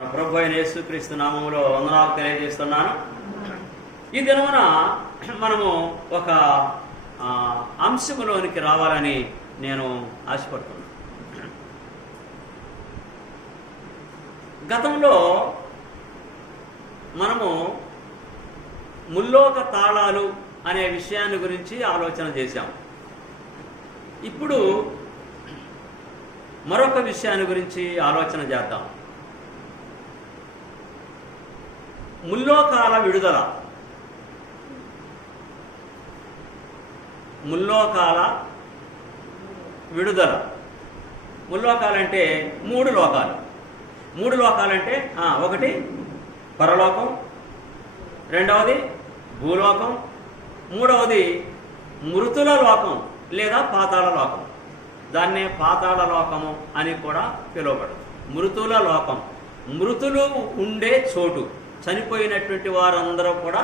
ప్రభు అయిన యేసుక్రీస్తు నామములో వందనాలు తెలియజేస్తున్నాను. ఈ దినమున మనము ఒక అంశములోనికి రావాలని నేను ఆశపడుతున్నాను. గతంలో మనము ముల్లోక తాళాలు అనే విషయాన్ని గురించి ఆలోచన చేశాం. ఇప్పుడు మరొక విషయాన్ని గురించి ఆలోచన చేద్దాం. ముల్లోకాల విడుదల. ముల్లోకాల విడుదల. ముల్లోకాలంటే మూడు లోకాలు. మూడు లోకాలంటే ఒకటి పరలోకం, రెండవది భూలోకం, మూడవది మృతుల లోకం లేదా పాతాళ లోకం. దాన్నే పాతాళ లోకము అని కూడా పిలువబడదు. మృతుల లోకం, మృతులు ఉండే చోటు, చనిపోయినటువంటి వారందరూ కూడా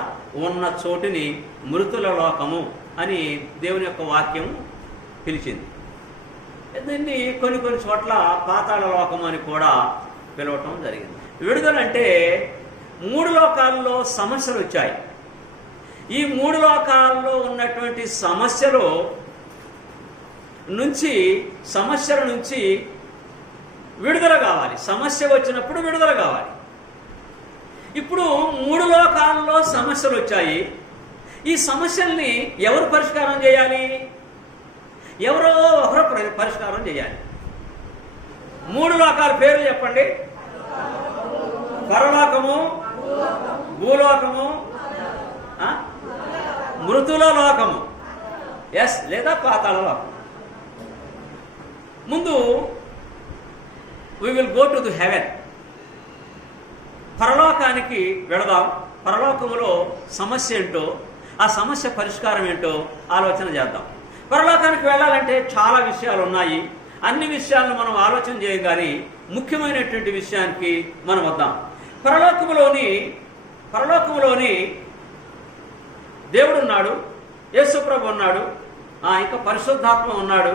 ఉన్న చోటుని మృతుల లోకము అని దేవుని యొక్క వాక్యం పిలిచింది. దీన్ని కొన్ని కొన్ని చోట్ల పాతాళ లోకం అని కూడా పిలవటం జరిగింది. విడుదలంటే మూడు లోకాల్లో సమస్యలు వచ్చాయి. ఈ మూడు లోకాల్లో ఉన్నటువంటి సమస్యల నుంచి విడుదల కావాలి. సమస్య వచ్చినప్పుడు విడుదల కావాలి. ఇప్పుడు మూడు లోకాల్లో సమస్యలు వచ్చాయి. ఈ సమస్యల్ని ఎవరు పరిష్కారం చేయాలి? ఎవరో ఒకరు పరిష్కారం చేయాలి. మూడు లోకాల పేర్లు చెప్పండి. పరలోకము, భూలోకము, మృతుల లోకము, లేదా పాతాళ లోకం. ముందు we will go to the heaven. పరలోకానికి వెళదాం. పరలోకములో సమస్య ఏంటో, ఆ సమస్య పరిష్కారం ఏంటో ఆలోచన చేద్దాం. పరలోకానికి వెళ్ళాలంటే చాలా విషయాలు ఉన్నాయి. అన్ని విషయాలను మనం ఆలోచన చేయం, కానీ ముఖ్యమైనటువంటి విషయానికి మనం వద్దాం. పరలోకములోని దేవుడు ఉన్నాడు, యేసుప్రభు ఉన్నాడు, ఇంకా పరిశుద్ధాత్మ ఉన్నాడు.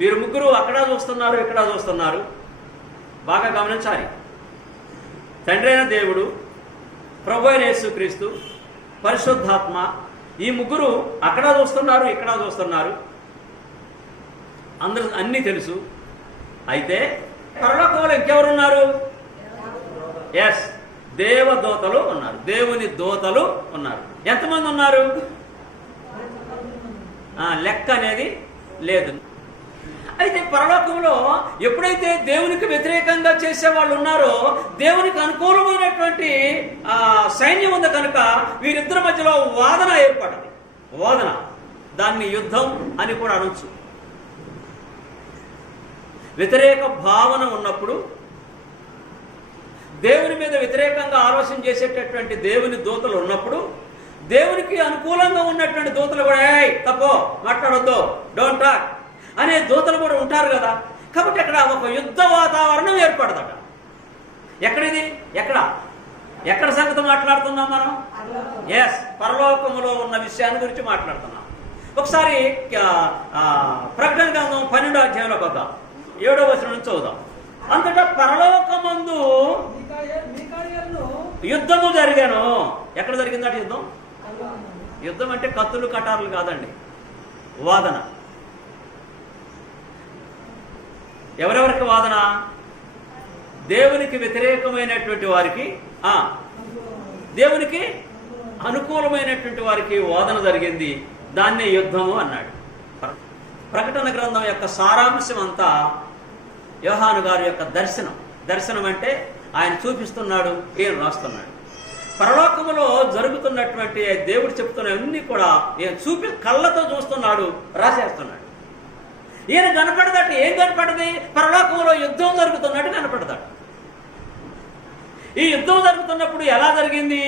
వీరు ముగ్గురు అక్కడ చూస్తున్నారు, ఇక్కడ చూస్తున్నారు. బాగా గమనించాలి. తండ్రి అయిన దేవుడు, ప్రభు అయిన యేసుక్రీస్తు, పరిశుద్ధాత్మ, ఈ ముగ్గురు అక్కడ చూస్తున్నారు, ఇక్కడ చూస్తున్నారు. అందరూ అన్నీ తెలుసు. అయితే పరలోకంలో ఇంకెవరున్నారు? దేవదూతలు ఉన్నారు. దేవుని దూతలు ఉన్నారు. ఎంతమంది ఉన్నారు? లెక్క అనేది లేదు. అయితే పరలోకంలో ఎప్పుడైతే దేవునికి వ్యతిరేకంగా చేసే వాళ్ళు ఉన్నారో, దేవునికి అనుకూలమైనటువంటి సైన్యం ఉంది కనుక వీరిద్దరి మధ్యలో వాదన ఏర్పడింది. వాదన, దాన్ని యుద్ధం అని కూడా అనొచ్చు. వ్యతిరేక భావన ఉన్నప్పుడు, దేవుని మీద వ్యతిరేకంగా ఆలోచన చేసేటటువంటి దేవుని దూతలు ఉన్నప్పుడు, దేవునికి అనుకూలంగా ఉన్నటువంటి దూతలు కూడా తప్పో, మాట్లాడొద్దు, డోంట్ టాక్ అనే దూతలు కూడా ఉంటారు కదా. కాబట్టి అక్కడ ఒక యుద్ధ వాతావరణం ఏర్పడదట. ఎక్కడిది? ఎక్కడ సంగతి మాట్లాడుతున్నాం మనం? పరలోకములో ఉన్న విషయాన్ని గురించి మాట్లాడుతున్నాం. ఒకసారి ప్రకటన గ్రంథం 12వ అధ్యాయంలోకి వద్దాం. 7వ వచనం నుంచి చదువుదాం. అంతటా పరలోకమందు యుద్ధము జరిగాను. ఎక్కడ జరిగిందట యుద్ధం? యుద్ధం అంటే కత్తులు కటార్లు కాదండి, వాదన. ఎవరెవరికి వాదన? దేవునికి వ్యతిరేకమైనటువంటి వారికి, దేవునికి అనుకూలమైనటువంటి వారికి వాదన జరిగింది. దాన్నే యుద్ధము అన్నాడు. ప్రకటన గ్రంథం యొక్క సారాంశం అంతా యోహాను గారి యొక్క దర్శనం అంటే ఆయన చూపిస్తున్నాడు, ఈయన రాస్తున్నాడు. పరలోకములో జరుగుతున్నటువంటి దేవుడు చెప్తున్నవన్నీ కూడా ఈయన కళ్ళతో చూస్తున్నాడు, రాసేస్తున్నాడు. ఈయన కనపడదట. ఏం కనపడది? పరలోకంలో యుద్ధం జరుగుతున్నట్టు కనపడదట. ఈ యుద్ధం జరుగుతున్నప్పుడు ఎలా జరిగింది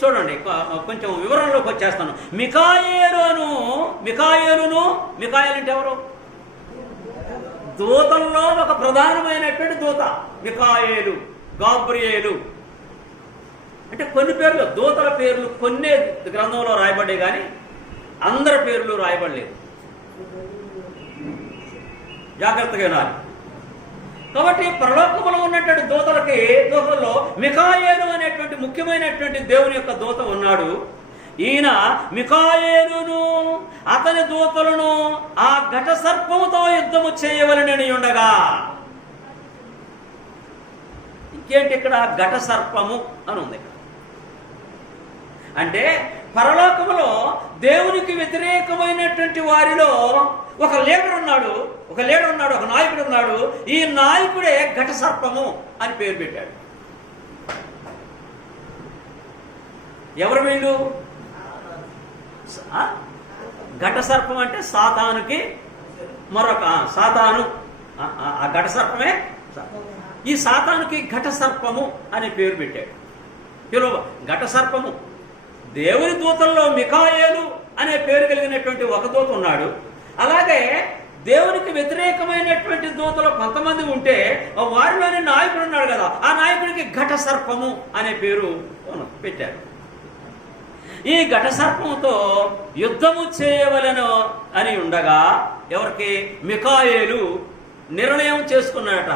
చూడండి. కొంచెం వివరంలోకి వచ్చేస్తాను. మికాయేలు అంటే ఎవరు? దూతల్లో ఒక ప్రధానమైనటువంటి దూత మికాయేలు, గాబ్రియేలు. అంటే కొన్ని పేర్లు, దూతల పేర్లు కొన్ని గ్రంథంలో రాయబడ్డాయి, కానీ అందరి పేర్లు రాయబడలేదు. జాగ్రత్తగా వినాలి. కాబట్టి పరలోకములో ఉన్నటువంటి దూతలకి మిఖాయేలు అనేటువంటి ముఖ్యమైనటువంటి దేవుని యొక్క దూత ఉన్నాడు. ఈయన మిఖాయేలును అతని దూతలను ఆ ఘట సర్పముతో యుద్ధము చేయవలనని ఉండగా, ఇంకేంటి ఇక్కడ ఘట సర్పము అని ఉంది. అంటే పరలోకములో దేవునికి వ్యతిరేకమైనటువంటి వారిలో ఒక లీడర్ ఉన్నాడు, ఒక నాయకుడు ఉన్నాడు. ఈ నాయకుడే ఘట సర్పము అని పేరు పెట్టాడు. ఎవరు వీళ్ళు? ఘట సర్పం అంటే సాతానుకి మరొక సాతాను, ఆ ఘట సర్పమే. ఈ సాతానుకి ఘట సర్పము అనే పేరు పెట్టాడు. ఘట సర్పము. దేవుని దూతల్లో మిఖాయేలు అనే పేరు కలిగినటువంటి ఒక దూత ఉన్నాడు. అలాగే దేవునికి వ్యతిరేకమైనటువంటి దూతలు కొంతమంది ఉంటే వారిలోని నాయకుడు ఉన్నాడు కదా, ఆ నాయకుడికి ఘట సర్పము అనే పేరు పెట్టారు. ఈ ఘట సర్పముతో యుద్ధము చేయవలెను అని ఉండగా, ఎవరికి? మిఖాయేలు నిర్ణయం చేసుకున్నాడట.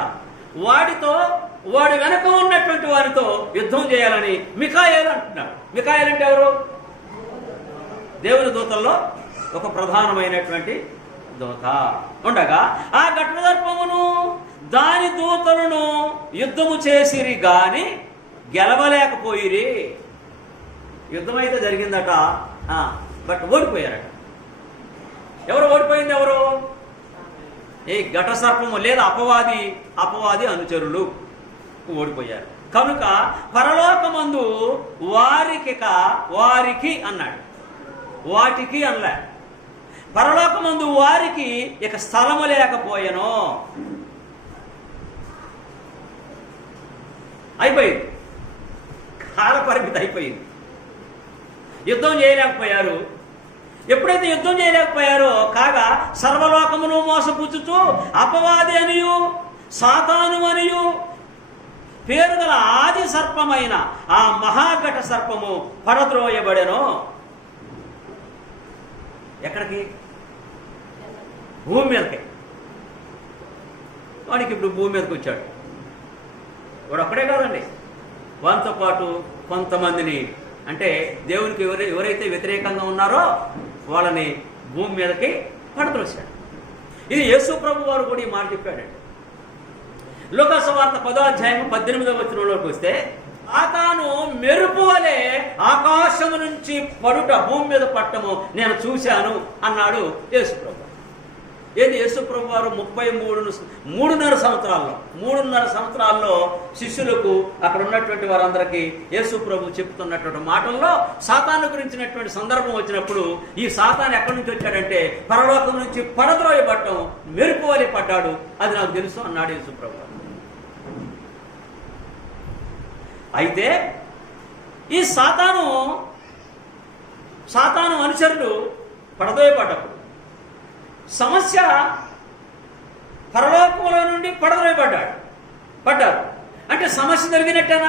వాడి వెనక ఉన్నటువంటి వారితో యుద్ధం చేయాలని మిఖాయేలు అంటున్నాడు. మిఖాయేలు అంటే ఎవరు? దేవుని దూతల్లో ఒక ప్రధానమైనటువంటి దూత ఉండగా, ఆ ఘట సర్పమును దాని దూతలను యుద్ధము చేసిరి గాని గెలవలేకపోయిరి. యుద్ధం అయితే జరిగిందట, బట్ ఓడిపోయారట. ఎవరు ఓడిపోయింది? ఎవరు? ఈ ఘట సర్పము లేదా అపవాది అనుచరులు ఓడిపోయారు. కనుక పరలోకమందు వారికి అన్నాడు, వాటికి అనలే. పరలోకమందు వారికి ఇక స్థలము లేకపోయాను. అయిపోయింది, కాల పరిమితి అయిపోయింది. యుద్ధం చేయలేకపోయారు. ఎప్పుడైతే యుద్ధం చేయలేకపోయారో కాగా సర్వలోకమును మోసపుచ్చుచు అపవాది అనియు సాతాను అనియు పేరు గల ఆది సర్పమైన ఆ మహాఘట సర్పము పడద్రోయబడెను. ఎక్కడికి? భూమి మీదకి. వాడికి ఇప్పుడు భూమి మీదకి వచ్చాడు. వాడు ఒక్కడే కాదండి, వారితో పాటు కొంతమందిని, అంటే దేవునికి ఎవరైతే వ్యతిరేకంగా ఉన్నారో వాళ్ళని భూమి మీదకి పడద్రోశాడు. ఇది యేసు ప్రభు వారు కూడా ఈ మాట చెప్పాడండి. లూకా సువార్త 10వ అధ్యాయం 18వ వచనంలోకి వస్తే, సాతాను మెరుపు వలె ఆకాశము నుంచి పడుట, భూమి మీద పట్టము నేను చూశాను అన్నాడు యేసు ప్రభు. ఏది? యేసు ప్రభు వారు 3.5 సంవత్సరాల్లో శిష్యులకు, అక్కడ ఉన్నటువంటి వారందరికీ యేసు ప్రభు చెప్తున్నటువంటి మాటల్లో సాతాను గురించినటువంటి సందర్భం వచ్చినప్పుడు, ఈ సాతాను ఎక్కడి నుంచి వచ్చాడంటే పరలోకం నుంచి పడద్రోయబట్టం, మెరుపు వలె పడ్డాడు, అది నాకు తెలుసు అన్నాడు యేసు ప్రభు. అయితే ఈ సాతాను అనుచరులు పడద్రోయబడ్డప్పుడు సమస్య పరలోకంలో నుండి పడ్డారు అంటే సమస్య జరిగినట్టేనా?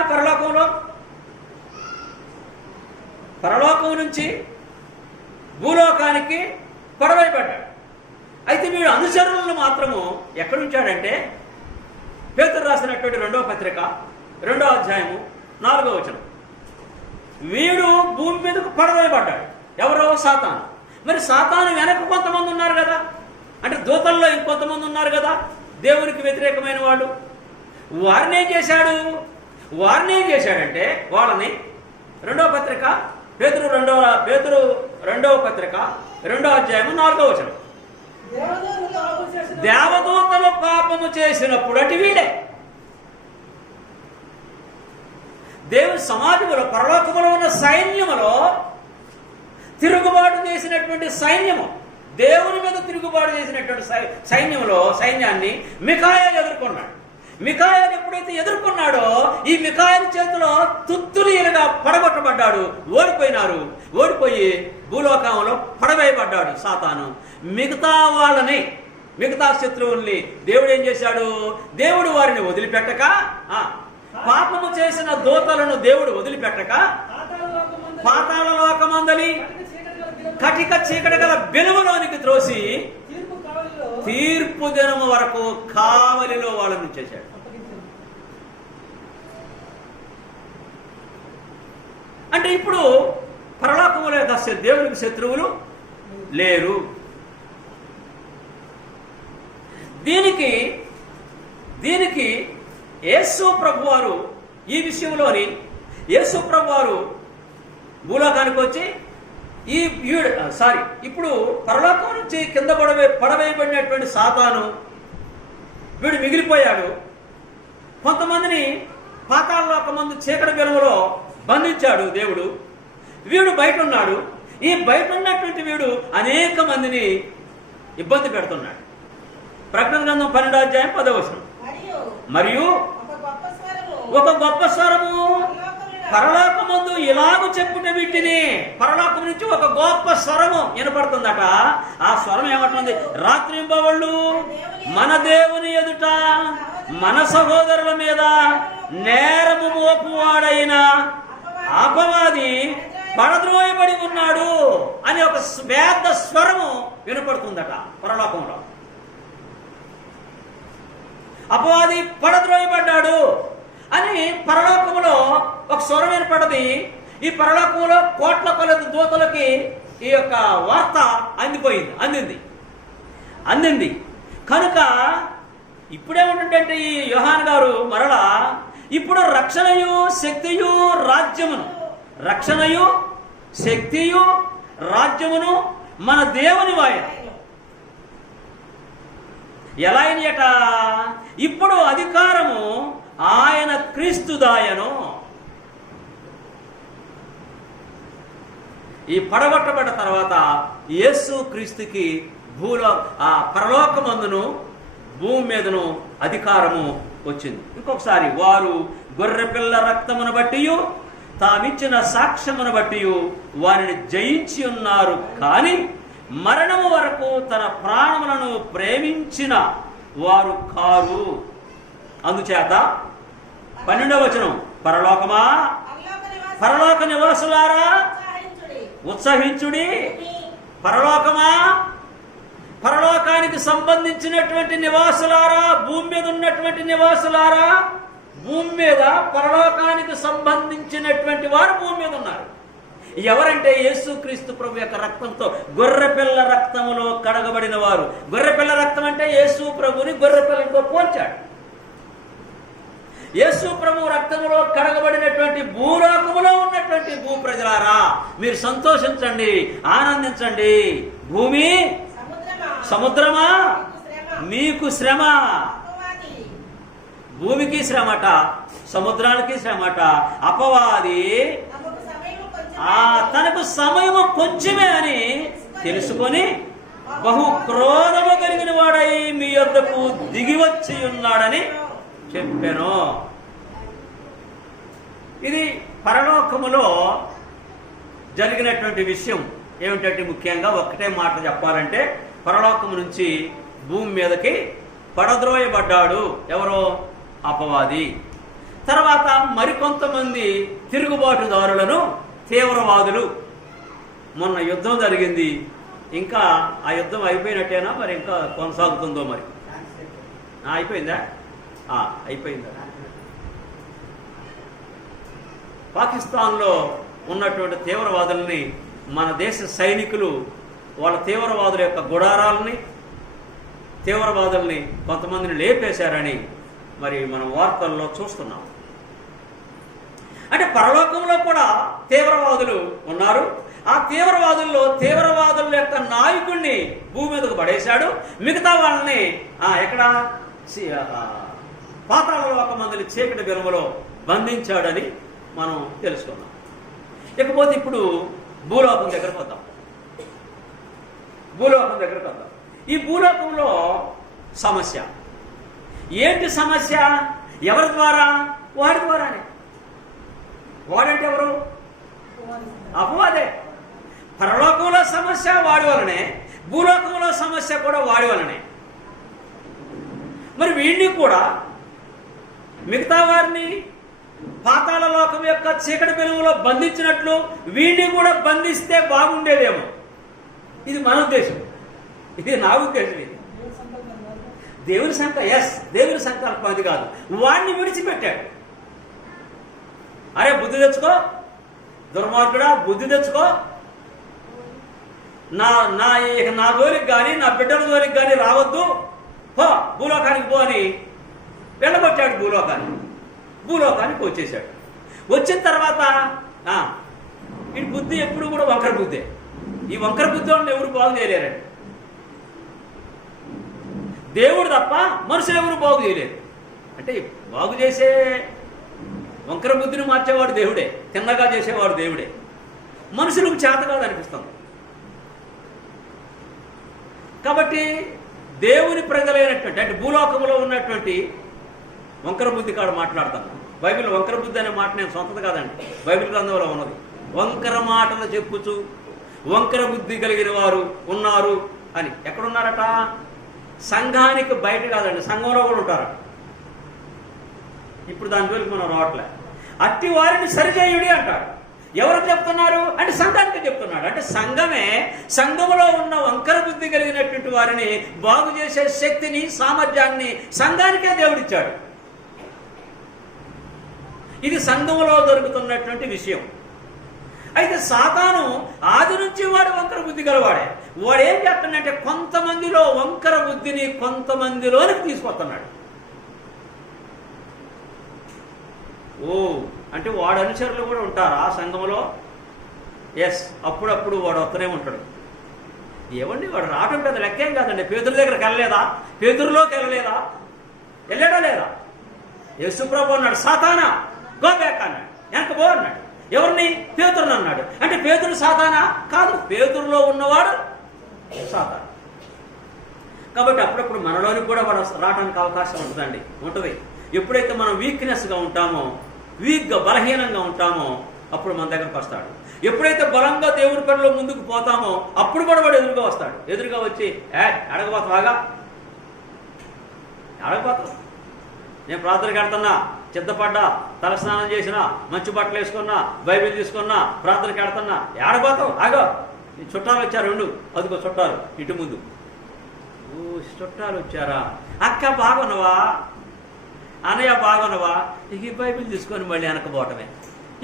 పరలోకం నుంచి భూలోకానికి పడవేయబడ్డాడు. అయితే వీడు అనుచరులను మాత్రము ఎక్కడ ఉంచాడంటే, పేతురు రాసినటువంటి 2వ పత్రిక 2వ అధ్యాయము 4వ వచనం, వీడు భూమి మీదకు పడవేయబడ్డాడు. ఎవరో? సాతాను. మరి సాతాను వెనక కొంతమంది ఉన్నారు కదా, అంటే దూతల్లో ఇంకొంతమంది ఉన్నారు కదా దేవునికి వ్యతిరేకమైన వాళ్ళు. వారిని ఏం చేశాడంటే వాళ్ళని 2వ పత్రిక పేతురు 2వ పత్రిక 2వ అధ్యాయము 4వ వచనం, దేవదూతలు పాపము చేసినప్పుడు అటు వీడే దేవుని సమాజంలో పరలోకములో ఉన్న సైన్యములో తిరుగుబాటు చేసినటువంటి సైన్యము, దేవుని మీద తిరుగుబాటు చేసినటువంటి సైన్యాన్ని మిఖాయేలు ఎదుర్కొన్నాడు. మిఖాయేలు ఎప్పుడైతే ఎదుర్కొన్నాడో ఈ మిఖాయేలు చేతిలో తుత్తులీలుగా పడగొట్టబడ్డాడు. ఓడిపోయి భూలోకంలో పడవేయబడ్డాడు సాతాను. మిగతా శత్రువుల్ని దేవుడు ఏం చేశాడు? దేవుడు వారిని వదిలిపెట్టక, పాపము చేసిన దూతలను దేవుడు వదిలిపెట్టక, పాతాళ లోకమందలి కటిక చీకటి గల బెలువలోనికి త్రోసి తీర్పు దినము వరకు కావలిలో వాళ్ళని చేశాడు. అంటే ఇప్పుడు పరలోకములో దేవునికి శత్రువులు లేరు. దీనికి యేసు ప్రభువారు ఈ విషయంలోని యేసు ప్రభువారు భూలోకానికి వచ్చి ఇప్పుడు పరలోకం నుంచి కింద పడవేయబడినటువంటి సాతాను వీడు మిగిలిపోయాడు. కొంతమందిని పాతాళలోకమందు చీకటి వెలుగులో బంధించాడు దేవుడు. వీడు బయట ఉన్నాడు. ఈ బయట ఉన్నటువంటి వీడు అనేక మందిని ఇబ్బంది పెడుతున్నాడు. ప్రకటన గ్రంథం 12వ అధ్యాయం 10వ వచనం. మరియు ఒక గొప్ప స్వరము పరలోకమందు ఇలాగు చెప్పుట వీటిని, పరలోకం నుంచి ఒక గొప్ప స్వరము వినపడుతుందట. ఆ స్వరం ఏమంటుంది? రాత్రింబవళ్ళు మన దేవుని ఎదుట మన సహోదరుల మీద నేరము మోపువాడైన అపవాది పడద్రోయబడి ఉన్నాడు అని ఒక పెద్ద స్వరము వినపడుతుందట పరలోకంలో. అపవాది పడద్రోయబడ్డాడు అని పరలోకములో ఒక స్వరం ఏర్పడది. ఈ పరలోకములో కోట్ల కొలది దూతలకి ఈ యొక్క వార్త అందింది. కనుక ఇప్పుడేమిటంటే ఈ యోహాన్ గారు మరలా ఇప్పుడు రక్షణయు శక్తియు రాజ్యమును మన దేవుని వాయ. ఎలా అయినట? ఇప్పుడు అధికారము ఆయన క్రీస్తుదాయను. ఈ పడగొట్టబడ్డ తర్వాత యేసు క్రీస్తుకి పరలోకమందును భూమి మీదను అధికారము వచ్చింది. ఇంకొకసారి, వారు గొర్రెపిల్ల రక్తమును బట్టి తామిచ్చిన సాక్ష్యమును బట్టి వారిని జయించి ఉన్నారు. కానీ మరణము వరకు తన ప్రాణములను ప్రేమించిన వారు కారు. అందుచేత 12వ వచనం, పరలోక నివాసులారా ఉత్సహించుడి. పరలోకానికి సంబంధించినటువంటి నివాసులారా, భూమి మీద ఉన్నటువంటి నివాసులారా, భూమి మీద పరలోకానికి సంబంధించినటువంటి వారు భూమి మీద ఉన్నారు. ఎవరంటే యేసుక్రీస్తు ప్రభు యొక్క రక్తంతో, గొర్రెపిల్ల రక్తములో కడగబడిన వారు. గొర్రెపిల్ల రక్తం అంటే యేసు ప్రభుని గొర్రెపిల్లతో పోల్చాడు. యేసు ప్రభు రక్తములో కడగబడినటువంటి భూలోకములో ఉన్నటువంటి భూ ప్రజలారా, మీరు సంతోషించండి, ఆనందించండి. భూమి సముద్రమా మీకు శ్రమ. భూమికి శ్రమట, సముద్రానికి శ్రమట. అపవాది తనకు సమయము కొంచెమే అని తెలుసుకొని బహు క్రోధము కలిగిన వాడై మీ యొద్దకు దిగివచ్చి ఉన్నాడని చెప్పాను. ఇది పరలోకములో జరిగినటువంటి విషయం. ఏమిటంటే ముఖ్యంగా ఒక్కటే మాట చెప్పాలంటే, పరలోకము నుంచి భూమి మీదకి పడద్రోయబడ్డాడు ఎవరో? అపవాది. తర్వాత మరికొంతమంది తిరుగుబాటుదారులను, తీవ్రవాదులు. మొన్న యుద్ధం జరిగింది. ఇంకా ఆ యుద్ధం అయిపోయినట్టేనా మరి ఇంకా కొనసాగుతుందో మరి? అయిపోయిందా? అయిపోయిందా? పాకిస్తాన్లో ఉన్నటువంటి తీవ్రవాదుల్ని మన దేశ సైనికులు వాళ్ళ తీవ్రవాదుల యొక్క గుడారాలని, తీవ్రవాదుల్ని కొంతమందిని లేపేశారని మరి మనం వార్తల్లో చూస్తున్నాం. అంటే పరలోకంలో కూడా తీవ్రవాదులు ఉన్నారు. ఆ తీవ్రవాదుల యొక్క నాయకుడిని భూమి మీదకు పడేశాడు. మిగతా వాళ్ళని ఎక్కడ పాతాళలోకమందుని చీకటి గనుమలో బంధించాడని మనం తెలుసుకున్నాం. ఇకపోతే ఇప్పుడు భూలోకం దగ్గరకు వద్దాం. ఈ భూలోకంలో సమస్య ఏంటి? సమస్య ఎవరి ద్వారా? వాడి ద్వారానే. వాడంటే ఎవరు? అపవాదే. పరలోకంలో సమస్య వాడి వలనే, భూలోకంలో సమస్య కూడా వాడి వలనే. మరి వీడిని కూడా, మిగతా వారిని పాతాళ లోకం యొక్క చీకటి వెలుగులో బంధించినట్లు వీడిని కూడా బంధిస్తే బాగుండేదేమో. ఇది మన ఉద్దేశం, ఇది నా ఉద్దేశం. ఇది దేవుని దేవుని సంకల్పం. అది కాదు, వాడిని విడిచిపెట్టాడు. అరే బుద్ధి తెచ్చుకో, దుర్మార్గుడా బుద్ధి తెచ్చుకో, నా నా నా జోలికి కానీ నా బిడ్డల జోలికి కానీ రావద్దు, పో భూలోకానికి పో అని వెళ్ళగొట్టాడు. భూలోకానికి వచ్చేసాడు. వచ్చిన తర్వాత ఈ బుద్ధి ఎప్పుడు కూడా వంకర బుద్ధే. ఈ వంకర బుద్ధి వాళ్ళని ఎవరు బాగు చేయలేరండి. దేవుడు తప్ప మనుషులు ఎవరు బాగు చేయలేరు. అంటే బాగు చేసే వంకర బుద్ధిని మార్చేవాడు దేవుడే, తిన్నగా చేసేవాడు దేవుడే. మనుషులకు చేత కాదు అనిపిస్తుంది. కాబట్టి దేవుని ప్రజలైనటువంటి అంటే భూలోకంలో ఉన్నటువంటి వంకర బుద్ధి కాడు మాట్లాడతాను. బైబిల్ వంకర బుద్ధి అనే మాట నేను సొంతది కాదండి, బైబిల్ గ్రంథంలో ఉన్నది. వంకర మాటలు చెప్పుచు వంకర బుద్ధి కలిగిన వారు ఉన్నారు అని. ఎక్కడున్నారట? సంఘానికి బయట కాదండి, సంఘంలో కూడా ఉంటారట. ఇప్పుడు దాని జోలికి మనం రావట్లే. అట్టి వారిని సరిచేయుడి అంటాడు. ఎవరు చెప్తున్నారు అంటే సంఘానికి చెప్తున్నాడు. అంటే సంఘములో ఉన్న వంకర బుద్ధి కలిగినటువంటి వారిని బాగు చేసే శక్తిని, సామర్థ్యాన్ని సంఘానికే దేవుడిచ్చాడు. ఇది సంఘములో జరుగుతున్నటువంటి విషయం. అయితే సాతాను ఆది నుంచి వాడు వంకర బుద్ధి గలవాడే. వాడు ఏం చేస్తున్నాడంటే కొంతమందిలో వంకర బుద్ధిని కొంతమందిలోనికి తీసుకొస్తున్నాడు. అంటే వాడు అనుచరులు కూడా ఉంటారు ఆ సంఘంలో. ఎస్, అప్పుడప్పుడు వాడు వస్తూనే ఉంటాడు. ఏమండి వాడు రావటం పెద్ద లెక్కేం కాదండి. పేతురు దగ్గరికి వెళ్ళలేదా? పేతురులోకి వెళ్ళలేదా? వెళ్ళాడా లేదా? యేసుప్రభు అన్నాడు, సాతానా గో బ్యాక్ అన్నాడు, వెనక పో అన్నాడు. ఎవరిని? పేతురుని అన్నాడు. అంటే పేతురు సాతానా? కాదు, పేతురులో ఉన్నవాడు సాతాను. కాబట్టి అప్పుడప్పుడు మనలోనికి కూడా వాడు రావడానికి అవకాశం ఉంటుంది. ఎప్పుడైతే మనం వీక్నెస్గా ఉంటామో, వీక్గా బలహీనంగా ఉంటామో అప్పుడు మన దగ్గరకు వస్తాడు. ఎప్పుడైతే బలంగా దేవుని పనిలో ముందుకు పోతామో అప్పుడు కూడా వాడు ఎదురుగా వస్తాడు. ఎదురుగా వచ్చి అడగపోతావాగా, అడగపోతావు, నేను ప్రార్థనకి వెళ్తున్నా, చిత్తపడ్డా, తలస్నానం చేసినా, మంచి బట్టలు వేసుకున్నా, బైబిల్ తీసుకున్నా, ప్రార్థనకి వెళ్తున్నా, ఏడపోతావు ఆగో, నీ చుట్టాలు వచ్చారు, ఉండు, అదిగో చుట్టాలు ఇటు ముందు. చుట్టాలు వచ్చారా? అక్క బాగున్నవా? అన్నయ్య బాగున్నవా? ఈ బైబిల్ తీసుకొని మళ్ళీ వెనకపోవటమే.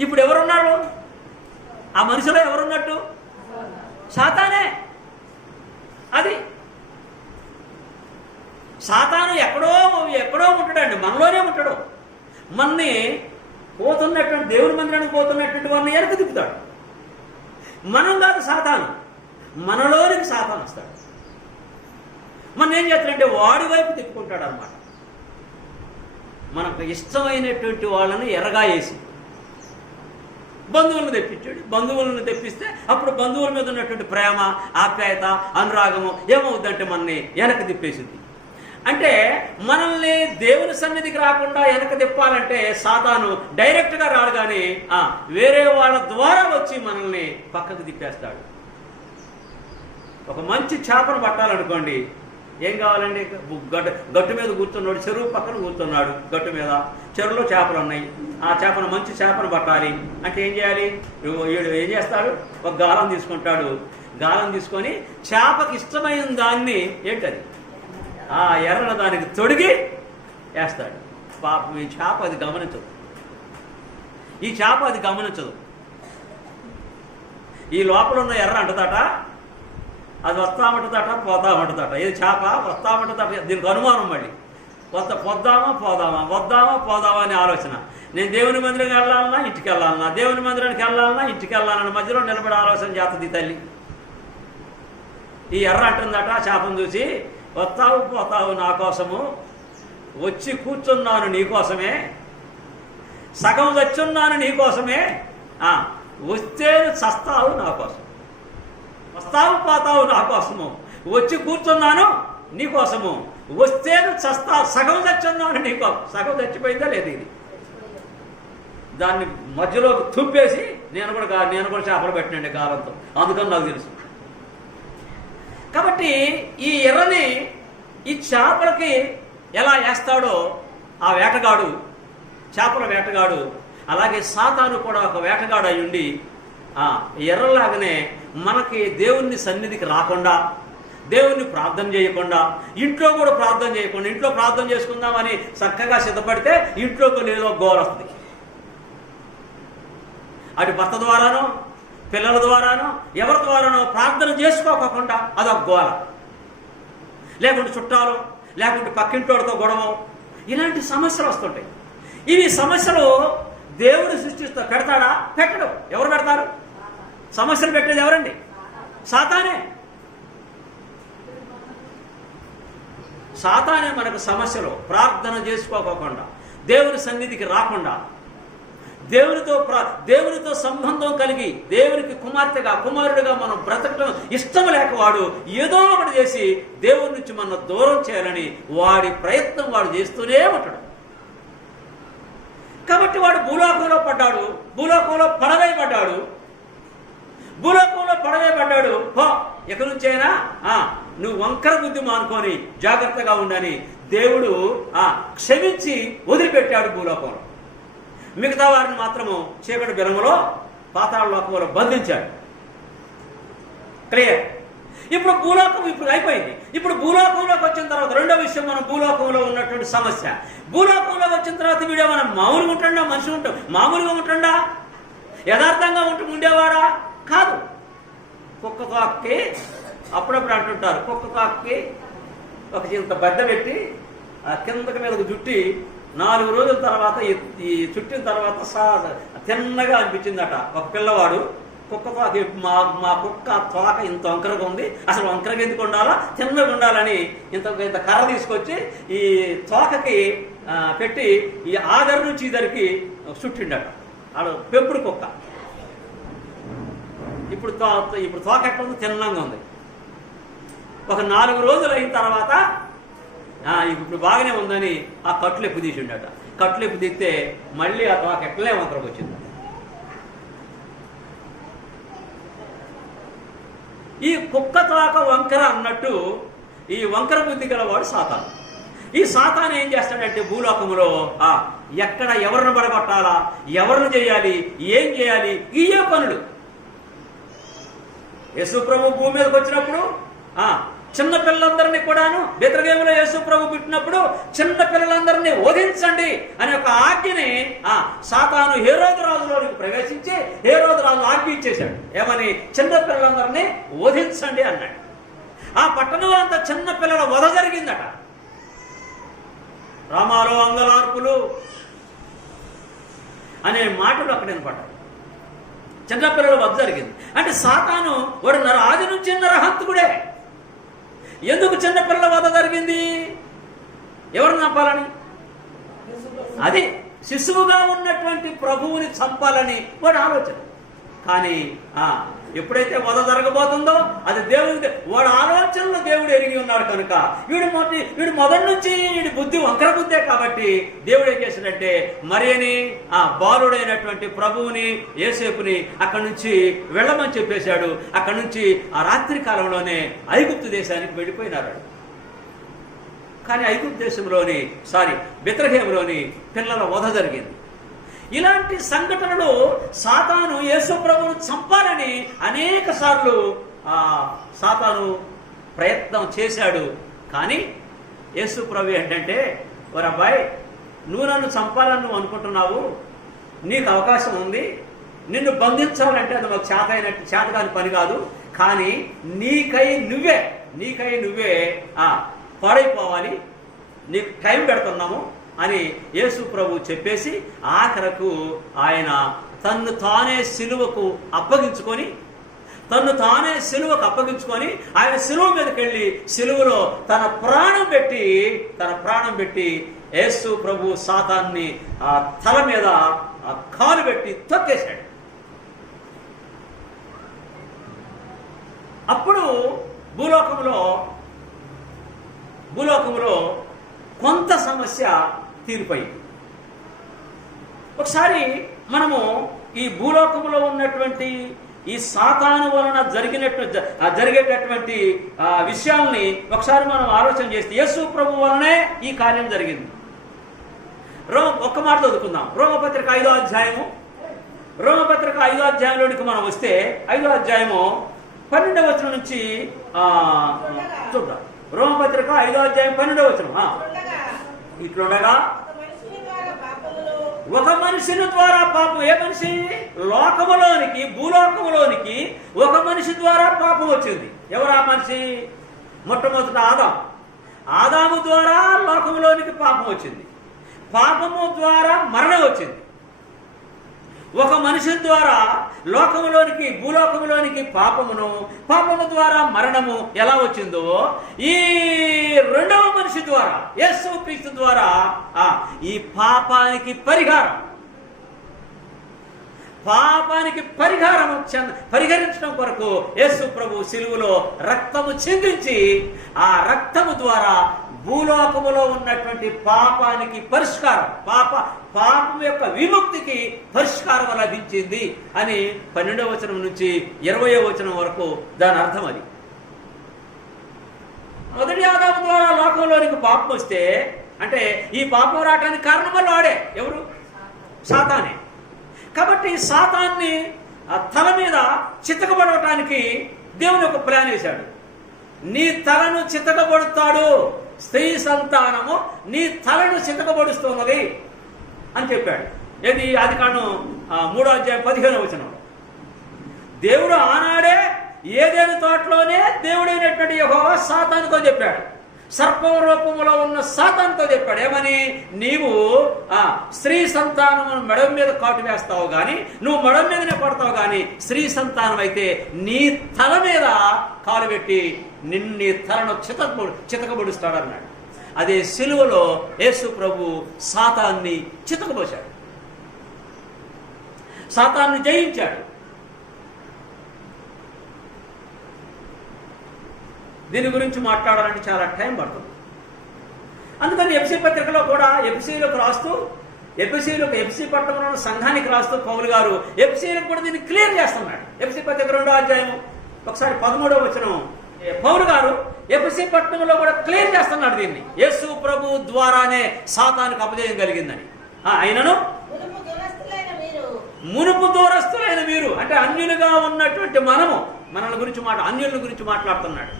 ఇప్పుడు ఎవరున్నాడు? ఆ మనిషిలో ఎవరున్నట్టు? సాతానే. అది సాతాను ఎక్కడో ఉంటాడండి, మనలోనే ఉంటాడు. మనని పోతున్నటువంటి దేవుని మందిరానికి పోతున్నటువంటి వారిని వెనక తిప్పుతాడు. మనం కాదు సాతాను, మనలోనికి సాతాను వస్తాడు. మనం ఏం చేస్తాడంటే వాడి వైపు తిప్పుకుంటాడు అన్నమాట. మనకు ఇష్టమైనటువంటి వాళ్ళని ఎరగా వేసి బంధువులను తెప్పించాడు. బంధువులను తెప్పిస్తే అప్పుడు బంధువుల మీద ఉన్నటువంటి ప్రేమ, ఆప్యాయత, అనురాగము ఏమవుద్దంటే మనని వెనక తిప్పేసింది. అంటే మనల్ని దేవుని సన్నిధికి రాకుండా వెనక తిప్పాలంటే సాతాను డైరెక్ట్గా రాడు, కానీ వేరే వాళ్ళ ద్వారా వచ్చి మనల్ని పక్కకు తిప్పేస్తాడు. ఒక మంచి చేపను పట్టాలనుకోండి, ఏం కావాలండి? గట్టు మీద కూర్చున్నాడు, చెరువు పక్కన కూర్చున్నాడు గట్టు మీద, చెరువులో చేపలు ఉన్నాయి. ఆ చేపను, మంచి చేపను పట్టాలి అంటే ఏం చేయాలి? వీడు ఏం చేస్తాడు? ఒక గాలం తీసుకుంటాడు. గాలం తీసుకొని చేపకి ఇష్టమైన దాన్ని ఏంటది, ఆ ఎర్రను దానికి తొడిగి వేస్తాడు. పాపం ఈ చేప అది గమనించదు. ఈ లోపల ఉన్న ఎర్ర అంటదట, అది వస్తామంటుందట, పోతామంటుందట. ఏది చేప వస్తామంటుందట. దీనికి అనుమానం, మళ్ళీ వద్దామా పోదామా అనే ఆలోచన. నేను దేవుని మందిరానికి వెళ్ళాలన్నా, ఇంటికి వెళ్ళాలన్నా, దేవుని మందిరానికి వెళ్ళాలన్నా, ఇంటికి వెళ్ళాలన్న మధ్యలో నిలబడి ఆలోచన చేస్తుంది తల్లి. ఈ ఎర్ర అంటుందట చేపను చూసి, పోతావు నా కోసము, వచ్చి కూర్చున్నాను నీకోసమే, సగం వచ్చున్నాను నీకోసమే, వస్తే చస్తావు నా కోసం, పోతావు నా కోసము, వచ్చి కూర్చున్నాను నీకోసము, వస్తే చస్తావు, సగం చచ్చున్నాను నీకోసం. సగం చచ్చిపోయిందా లేదు? ఇది దాన్ని మధ్యలోకి తుప్పేసి నేను కూడా చేపలు పెట్టినండి గాలంతో, అందుకని నాకు తెలుసు. కాబట్టి ఈ ఎర్రని ఈ చేపలకి ఎలా వేస్తాడో ఆ వేటగాడు, చేపల వేటగాడు, అలాగే సాతాను కూడా ఒక వేటగాడు అయి ఉండి ఎర్రలాగానే మనకి దేవుని సన్నిధికి రాకుండా, దేవుణ్ణి ప్రార్థన చేయకుండా, ఇంట్లో కూడా ప్రార్థన చేయకుండా, ఇంట్లో ప్రార్థన చేసుకుందామని చక్కగా సిద్ధపడితే ఇంట్లోకి లేదో గోల వస్తుంది. అటు భర్త ద్వారానో పిల్లల ద్వారానో ఎవరి ద్వారానో ప్రార్థన చేసుకోకుండా అదొక గోల, లేకుంటే చుట్టాలు, లేకుంటే పక్కింటోడితో గొడవ, ఇలాంటి సమస్యలు వస్తుంటాయి. ఇవి సమస్యలు దేవుడు సృష్టిస్తూ పెడతాడా? పెట్టడు. ఎవరు పెడతారు? సమస్యలు పెట్టేది ఎవరండి? సాతానే. సాతానే మనకు సమస్యలు. ప్రార్థన చేసుకోకుండా, దేవుని సన్నిధికి రాకుండా, దేవునితో సంబంధం కలిగి దేవునికి కుమార్తెగా కుమారుడిగా మనం బ్రతకటం ఇష్టం లేక వాడు ఏదో ఒకటి చేసి దేవుని నుంచి మనం దూరం చేయాలని వాడి ప్రయత్నం వాడు చేస్తూనే ఉంటాడు. కాబట్టి వాడు భూలోకంలో పడ్డాడు, భూలోకంలో పడవేయబడ్డాడు. ఎక్కడి నుంచైనా నువ్వు వంకర బుద్ధి మానుకొని జాగ్రత్తగా ఉండని దేవుడు క్షమించి వదిలిపెట్టాడు భూలోకంలో. మిగతా వారిని మాత్రము చీకటి బిలములో పాతాళ లోకంలో బంధించాడు. క్లియర్. ఇప్పుడు భూలోకం అయిపోయింది. ఇప్పుడు భూలోకంలోకి వచ్చిన తర్వాత రెండో విషయం, మనం భూలోకంలో ఉన్నటువంటి సమస్య. భూలోకంలోకి వచ్చిన తర్వాత వీడే మనం మామూలుగా ఉంటాడా? మనిషి మామూలుగా ఉంటాడా? యథార్థంగా ఉండేవాడా? కాదు. కుక్క కాక్కి అప్పుడప్పుడు అంటుంటారు, కుక్క కాక్కి ఒక ఇంత బద్ద పెట్టి కిందకి మీదకు జుట్టి 4 రోజుల తర్వాత ఈ చుట్టిన తర్వాత తిన్నగా అనిపించిందట. ఒక పిల్లవాడు కుక్క తోక, మా కుక్క తోక ఇంత వంకరగా ఉంది, అసలు వంకరగా ఎందుకు ఉండాలా, తిన్నగా ఉండాలని ఇంత కర్ర తీసుకొచ్చి ఈ తోకకి పెట్టి ఈ ఆదరి నుంచి ఇద్దరికి చుట్టిండట. ఆడు పెంపుడు కుక్క. ఇప్పుడు తోక ఎట్లా ఉంది? తిన్నంగా ఉంది. ఒక 4 రోజులు అయిన తర్వాత ఇప్పుడు బాగానే ఉందని ఆ కట్లు ఎక్కువ తీసిండట. కట్లు ఎక్కువ తీస్తే మళ్ళీ ఆ తోక ఎట్లనే వంకరకు వచ్చింది. ఈ కుక్క తోక వంకర అన్నట్టు ఈ వంకర బుద్ధి గలవాడు సాతాను. ఈ సాతాను ఏం చేస్తాడంటే భూలోకములో ఎక్కడ ఎవరిని పడగొట్టాలా, ఎవరిని చేయాలి, ఏం చేయాలి, ఇయే పనులు. యేసు ప్రభు భూమి మీదకి వచ్చినప్పుడు చిన్న పిల్లలందరినీ కూడాను, బెత్లెహేములో యేసు ప్రభు పుట్టినప్పుడు చిన్న పిల్లలందరినీ వధించండి అనే ఒక ఆజ్ఞని సాతాను హేరోదు రాజులోనికి ప్రవేశించి హేరోదు రాజు ఆజ్ఞ ఇచ్చేశాడు. ఏమని? చిన్న పిల్లలందరినీ వధించండి అన్నాడు. ఆ పట్టణంలో అంతా చిన్న పిల్లల వధ జరిగిందట. రామాలో అంగలార్పులు అనే మాటలు అక్కడ వినపడ్డాయి. చిన్నపిల్లల వధ జరిగింది. అంటే సాతాను వాడు ఆది నుంచి నరహంతకుడే. ఎందుకు చిన్నపిల్లల వధ జరిగింది? ఎవరిని చంపాలని? అది శిశువుగా ఉన్నటువంటి ప్రభువుని చంపాలని వాడి ఆలోచన. కానీ ఎప్పుడైతే వధ జరగబోతుందో అది దేవుడి వాడి ఆలోచనలో దేవుడు ఎరిగి ఉన్నాడు కనుక వీడు మొదటి నుంచి వీడి బుద్ధి వంకర బుద్ధే. కాబట్టి దేవుడు ఏం చేశాడంటే మరియని బాలుడైనటువంటి ప్రభువుని యేసేపుని అక్కడి నుంచి వెళ్ళమని చెప్పేశాడు. అక్కడి నుంచి ఆ రాత్రి కాలంలోనే ఐగుప్తు దేశానికి వెళ్ళిపోయినారు. కానీ ఐగుప్తు దేశంలోని బెత్లెహేములోని పిల్లల వధ జరిగింది. ఇలాంటి సంఘటనలు సాతాను యేసు ప్రభువును చంపాలని అనేక సార్లు సాతాను ప్రయత్నం చేశాడు. కానీ యేసు ప్రభు ఏంటంటే, ఓరబ్బాయి, నువ్వు నన్ను చంపాలని నువ్వు అనుకుంటున్నావు, నీకు అవకాశం ఉంది, నిన్ను బంధించాలంటే అది మాకు చేతకాని పని కాదు. కానీ నీకై నువ్వే పాడైపోవాలి, నీకు టైం పెడుతున్నాము అని యేసు ప్రభు చెప్పేసి ఆఖరకు ఆయన తన్ను తానే సిలువకు అప్పగించుకొని ఆయన సిలువ మీదకి వెళ్ళి సిలువలో తన ప్రాణం పెట్టి యేసు ప్రభు సాతాన్ని ఆ తల మీద కాలు పెట్టి తొక్కేశాడు. అప్పుడు భూలోకంలో కొంత సమస్య తీరిపోయింది. ఒకసారి మనము ఈ భూలోకంలో ఉన్నటువంటి ఈ సాతాను వలన జరిగేటటువంటి విషయాల్ని ఒకసారి మనం ఆలోచన చేస్తే యేసు ప్రభు వలనే ఈ కార్యం జరిగింది. ఒక్క మాట చదువుకుందాం. రోమపత్రిక 5వ అధ్యాయము. రోమపత్రిక 5వ అధ్యాయంలోనికి మనం వస్తే 5వ అధ్యాయము 12వ వచనం నుంచి చూద్దాం. రోమపత్రిక 5వ అధ్యాయం 12వ వచనం. ఇట్లుండగా ఒక మనిషిని ద్వారా పాపం. ఏ మనిషి? లోకములోనికి, భూలోకములోనికి ఒక మనిషి ద్వారా పాపం వచ్చింది. ఎవరు ఆ మనిషి? మొట్టమొదట ఆదాము ద్వారా లోకములోనికి పాపం వచ్చింది. పాపము ద్వారా మరణం వచ్చింది. ఒక మనిషి ద్వారా లోకములోనికి, భూలోకములోనికి పాపము ద్వారా మరణము ఎలా వచ్చిందో, ఈ రెండవ మనిషి ద్వారా, యేసు క్రీస్తు ద్వారా ఈ పాపానికి పరిహరించడం కొరకు యేసు ప్రభు సిలువలో రక్తము చిందించి, ఆ రక్తము ద్వారా భూలోకములో ఉన్నటువంటి పాపానికి పరిష్కారం, పాపం యొక్క విముక్తికి పరిష్కారం లభించింది అని 12వ వచనం నుంచి 20వ వచనం వరకు దాని అర్థం అది. మొదటి ఆదాము ద్వారా లోకంలోనికి పాపం వస్తే, అంటే ఈ పాపం రావడానికి కారణం వల్ల వాడే ఎవరు? సాతానే. కాబట్టి సాతాన్ని తల మీద చితకబడటానికి దేవుని ఒక ప్లాన్ వేశాడు. నీ తలను చితకబడుతాడు, స్త్రీ సంతానము నీ తలను చితకబడుస్తున్నది అని చెప్పాడు. ఏది? ఆదికాండం 3వ అధ్యాయం 15వ వచనంలో. దేవుడు ఆనాడే ఏదైనా తోటలోనే దేవుడైనటువంటి యెహోవా సాతానుతో చెప్పాడు. సర్పం రూపంలో ఉన్న సాతానుతో చెప్పాడు. ఏమని? నీవు స్త్రీ సంతానమును మెడ మీద కాటు వేస్తావు గాని, నువ్వు మెడ మీదనే పడతావు గాని, స్త్రీ సంతానం అయితే నీ తల మీద కాలు పెట్టి నీ తలను చితకబడుస్తాడన్నాడు. అదే సిలువలో యేసు ప్రభు సాతాన్ని చితకబోశాడు, సాతాన్ని జయించాడు. దీని గురించి మాట్లాడాలంటే చాలా టైం పడుతుంది. అందుకని ఎఫ్సీ పత్రికలో కూడా ఎఫ్సీలకు రాస్తూ, ఎఫ్సీ పట్టణంలో సంఘానికి రాస్తూ పౌలు గారు ఎఫ్సీలకు కూడా దీన్ని క్లియర్ చేస్తున్నాడు. ఎఫ్సీ పత్రిక 2వ అధ్యాయం ఒకసారి 13వ వచనం పౌలు గారు ఎఫ్సీ పట్టణంలో కూడా క్లియర్ చేస్తున్నాడు. దీన్ని యేసు ప్రభు ద్వారానే సాతానుకు అపజయం కలిగిందని. ఆయనను మునుపు దూరస్తులైన మీరు, అంటే అన్యులుగా ఉన్నటువంటి మనల్ని గురించి అన్యుల గురించి మాట్లాడుతున్నాడు.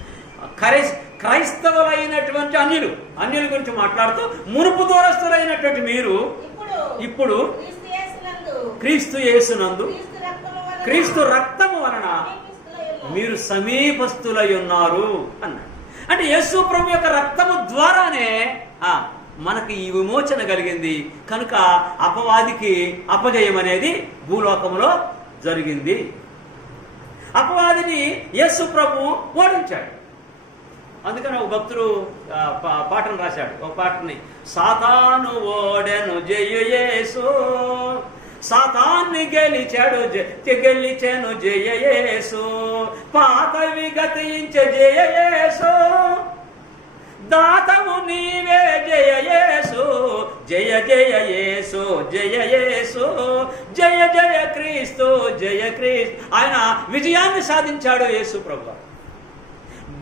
క్రైస్తవులైనటువంటి అన్యుల గురించి మాట్లాడుతూ మునుపు దూరస్తులైనటువంటి మీరు ఇప్పుడు క్రీస్తు యేసునందు క్రీస్తు రక్తము వలన మీరు సమీపస్తులై ఉన్నారు అన్నాడు. అంటే యేసు ప్రభు యొక్క రక్తము ద్వారానే మనకి ఈ విమోచన కలిగింది. కనుక అపవాదికి అపజయం అనేది భూలోకంలో జరిగింది. అపవాదిని యేసు ప్రభు ఓడించాడు. అందుకని ఒక భక్తుడు పాటను రాశాడు. ఒక పాటని, సాతాను ఓడెను జయ యేసు, సాతాన్ని గెలిచెను జయ యేసు, పాతవి గతించే జయ యేసు, దాతము నీవే జయ యేసు, జయ జయ యేసు జయ యేసు, జయ జయ క్రీస్తు జయ క్రీస్తు. ఆయన విజయాన్ని సాధించాడు యేసు ప్రభు.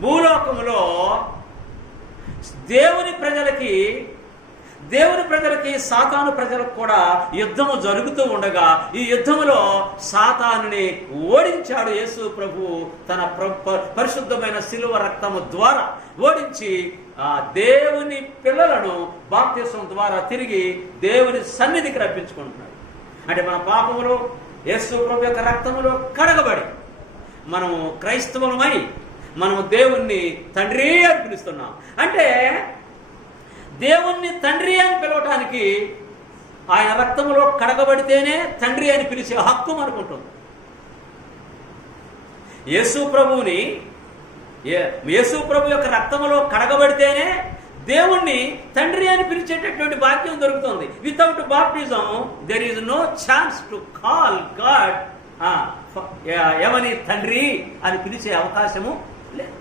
భూలోకంలో దేవుని ప్రజలకి సాతాను ప్రజలకు కూడా యుద్ధము జరుగుతూ ఉండగా, ఈ యుద్ధములో సాతానుని ఓడించాడు యేసు ప్రభు తన పరిశుద్ధమైన శిలువ రక్తము ద్వారా ఓడించి దేవుని పిల్లలను బాప్తిసం ద్వారా తిరిగి దేవుని సన్నిధికి రప్పించుకుంటున్నాడు. అంటే మన పాపములు యేసు ప్రభు యొక్క రక్తములో కడగబడి మనము క్రైస్తవులమై మనము దేవుణ్ణి తండ్రి అని పిలుస్తున్నాం. అంటే దేవుణ్ణి తండ్రి అని పిలవటానికి ఆయన రక్తములో కడగబడితేనే తండ్రి అని పిలిచే హక్కు మనకుంటుంది. యేసు ప్రభు యొక్క రక్తములో కడగబడితేనే దేవుణ్ణి తండ్రి అని పిలిచేటటువంటి భాగ్యం దొరుకుతుంది. Without baptism there is no chance to call God ఏమని తండ్రి అని పిలిచే అవకాశము లేదు.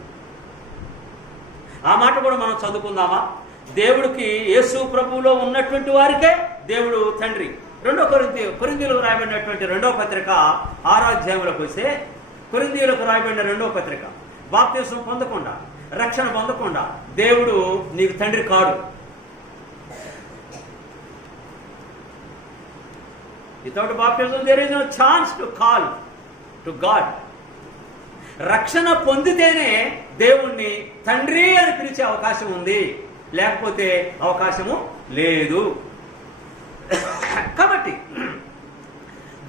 ఆ మాట కూడా మనం చదువుకుందామా? దేవుడికి యేసు ప్రభువులో ఉన్నటువంటి వారికే దేవుడు తండ్రి. 2 కొరింథీయులకు రాయబడినటువంటి 2వ పత్రిక 6వ అధ్యాయంలోకి వస్తే, కొరింథీయులకు రాయబడిన 2వ పత్రిక, బాప్తిసం పొందకుండా, రక్షణ పొందకుండా దేవుడు నీకు తండ్రి కాడు. Without baptism there is no chance to call to God. రక్షణ పొందితేనే దేవుణ్ణి తండ్రి అని పిలిచే అవకాశం ఉంది, లేకపోతే అవకాశము లేదు. కాబట్టి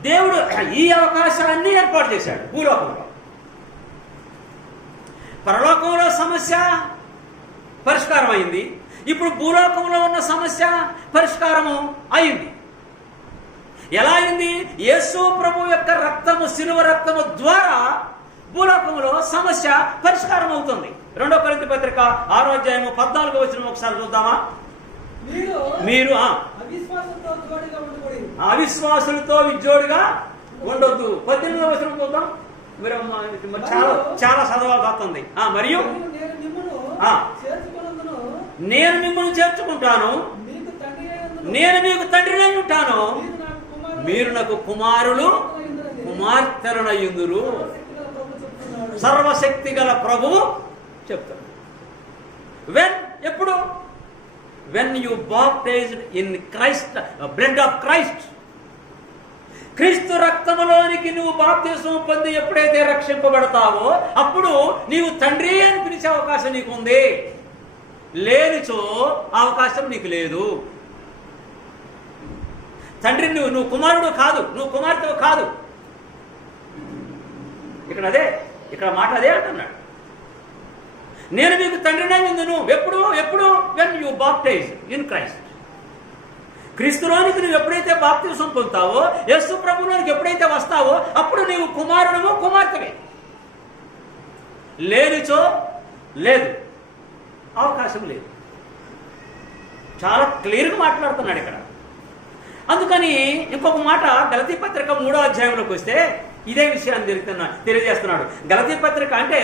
దేవుడు ఈ అవకాశాన్ని ఏర్పాటు చేశాడు భూలోకంలో. పరలోకంలో సమస్య పరిష్కారం అయింది, ఇప్పుడు భూలోకంలో ఉన్న సమస్య పరిష్కారము అయింది. ఎలా అయింది? యేసు ప్రభు యొక్క రక్తము, శిలువ రక్తము ద్వారా భూలోకంలో సమస్య పరిష్కారం అవుతుంది. 2 కొరింథీ పత్రిక 6వ అధ్యాయము 14వ వచనం ఒకసారి చూద్దామా? మీరు అవిశ్వాసులతో విజోడిగా ఉండొద్దు. 18వ వచనం చూద్దాం. మీరు చాలా చదవాల్సింది. మరియు నేను మిమ్మల్ని చేర్చుకుంటాను, నేను మీకు తండ్రినై ఉంటాను, మీరు నాకు కుమారులు కుమార్తెలనయ్యుందురు. సర్వశక్తి గల ప్రభువు చెప్తాడు. ఎప్పుడు? When you baptised in Christ, blood of Christ, క్రీస్తు రక్తములోనికి నువ్వు బాప్తిస్మం పొంది ఎప్పుడైతే రక్షింపబడతావో అప్పుడు నీవు తండ్రి అని పిలిచే అవకాశం నీకు ఉంది. లేనిచో అవకాశం నీకు లేదు. తండ్రి నువ్వు కుమారుడు కాదు, నువ్వు కుమార్తెవు కాదు. ఇక్కడ మాట అదే అంటున్నాడు. నేను మీకు తండ్రినై ఉందును. ఎప్పుడు? When you baptize in Christ. క్రీస్తులోనికి నువ్వు ఎప్పుడైతే బాప్తిస్మం పొందుతావో, యేసు ప్రభువులోనికి ఎప్పుడైతే వస్తావో అప్పుడు నీవు కుమారుడము కుమార్తెవే. లేనిచో లేదు, అవకాశం లేదు. చాలా క్లియర్గా మాట్లాడుతున్నాడు ఇక్కడ. అందుకని ఇంకొక మాట గలతీ పత్రిక 3వ అధ్యాయంలోకి వస్తే ఇదే విషయాన్ని తెలియజేస్తున్నాడు. గలతీ పత్రిక అంటే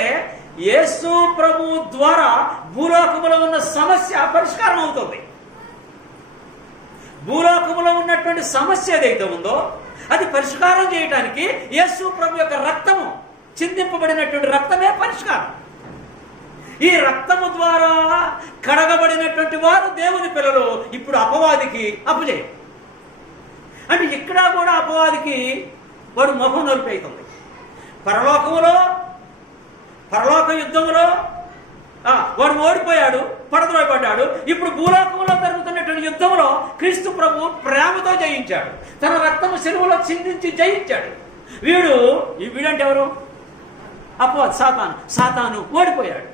యేసు ప్రభు ద్వారా భూలోకములో ఉన్న సమస్య పరిష్కారం అవుతుంది. భూలోకములో ఉన్నటువంటి సమస్య ఏదైతే ఉందో అది పరిష్కారం చేయడానికి యేసు ప్రభు యొక్క రక్తము, చిందింపబడినటువంటి రక్తమే పరిష్కారం. ఈ రక్తము ద్వారా కడగబడినటువంటి వారు దేవుని పిల్లలు. ఇప్పుడు అపవాదికి అపజయం. అంటే ఇక్కడ కూడా అపవాదికి వాడు మొహం నొప్పి అవుతుంది. పరలోక యుద్ధంలో వాడు ఓడిపోయాడు, పడద్రోయబడ్డాడు. ఇప్పుడు భూలోకంలో జరుగుతున్నటువంటి యుద్ధంలో క్రీస్తు ప్రభు ప్రేమతో జయించాడు, తన రక్తము శిలువలో చిందించి జయించాడు. వీడంటే ఎవరు? అపవాది, సాతాను ఓడిపోయాడు.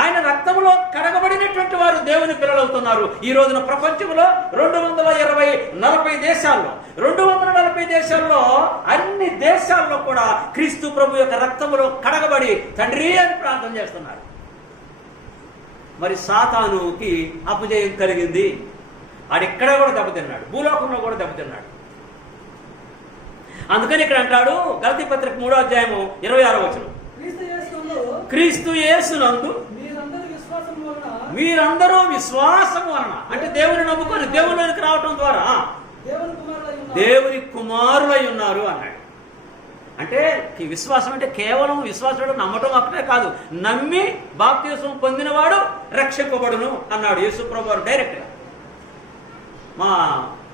ఆయన రక్తంలో కడగబడినటువంటి వారు దేవుని పిల్లలవుతున్నారు. ఈ రోజున ప్రపంచంలో 240 దేశాల్లో 240 దేశాల్లో అన్ని దేశాల్లో కూడా క్రీస్తు ప్రభు యొక్క రక్తములో కడగబడి తండ్రి అని ప్రార్థన చేస్తున్నారు. మరి సాతానుకి అపజయం కలిగింది. ఆడిక్కడ కూడా దెబ్బతిన్నాడు, భూలోకంలో కూడా దెబ్బతిన్నాడు. అందుకని ఇక్కడ అంటాడు గలతీ పత్రిక 3వ అధ్యాయము 26వ వచనం, క్రీస్తు యేసునందు మీరందరూ విశ్వాసము వలన, అంటే దేవుని నమ్ముకొని దేవునిలోనికి రావటం ద్వారా దేవుని కుమారులై ఉన్నారు అన్నాడు. అంటే విశ్వాసం అంటే కేవలం విశ్వాసం నమ్మటం ఒక్కటే కాదు, నమ్మి బాప్తిస్మం పొందినవాడు రక్షింపబడును అన్నాడు యేసు ప్రభు వారు డైరెక్ట్గా.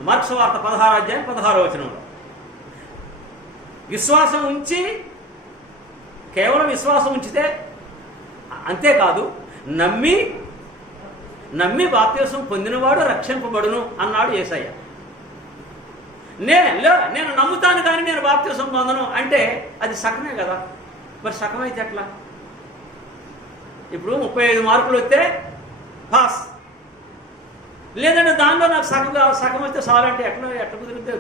మార్కు సువార్త 16వ అధ్యాయం 16వ వచనంలో విశ్వాసం ఉంచి, కేవలం విశ్వాసం ఉంచితే అంతేకాదు, నమ్మి బాప్తిస్మం పొందినవాడు రక్షింపబడును అన్నాడు యేసయ్య. నేను నమ్ముతాను కానీ నేను బాప్తిస్మం పొందను అంటే అది సగమే కదా. మరి సగమైతే ఎట్లా? ఇప్పుడు 35 మార్కులు వస్తే పాస్, లేదంటే దానిలో నాకు సగం వస్తే చాలు అంటే ఎట్లా కుదిరితే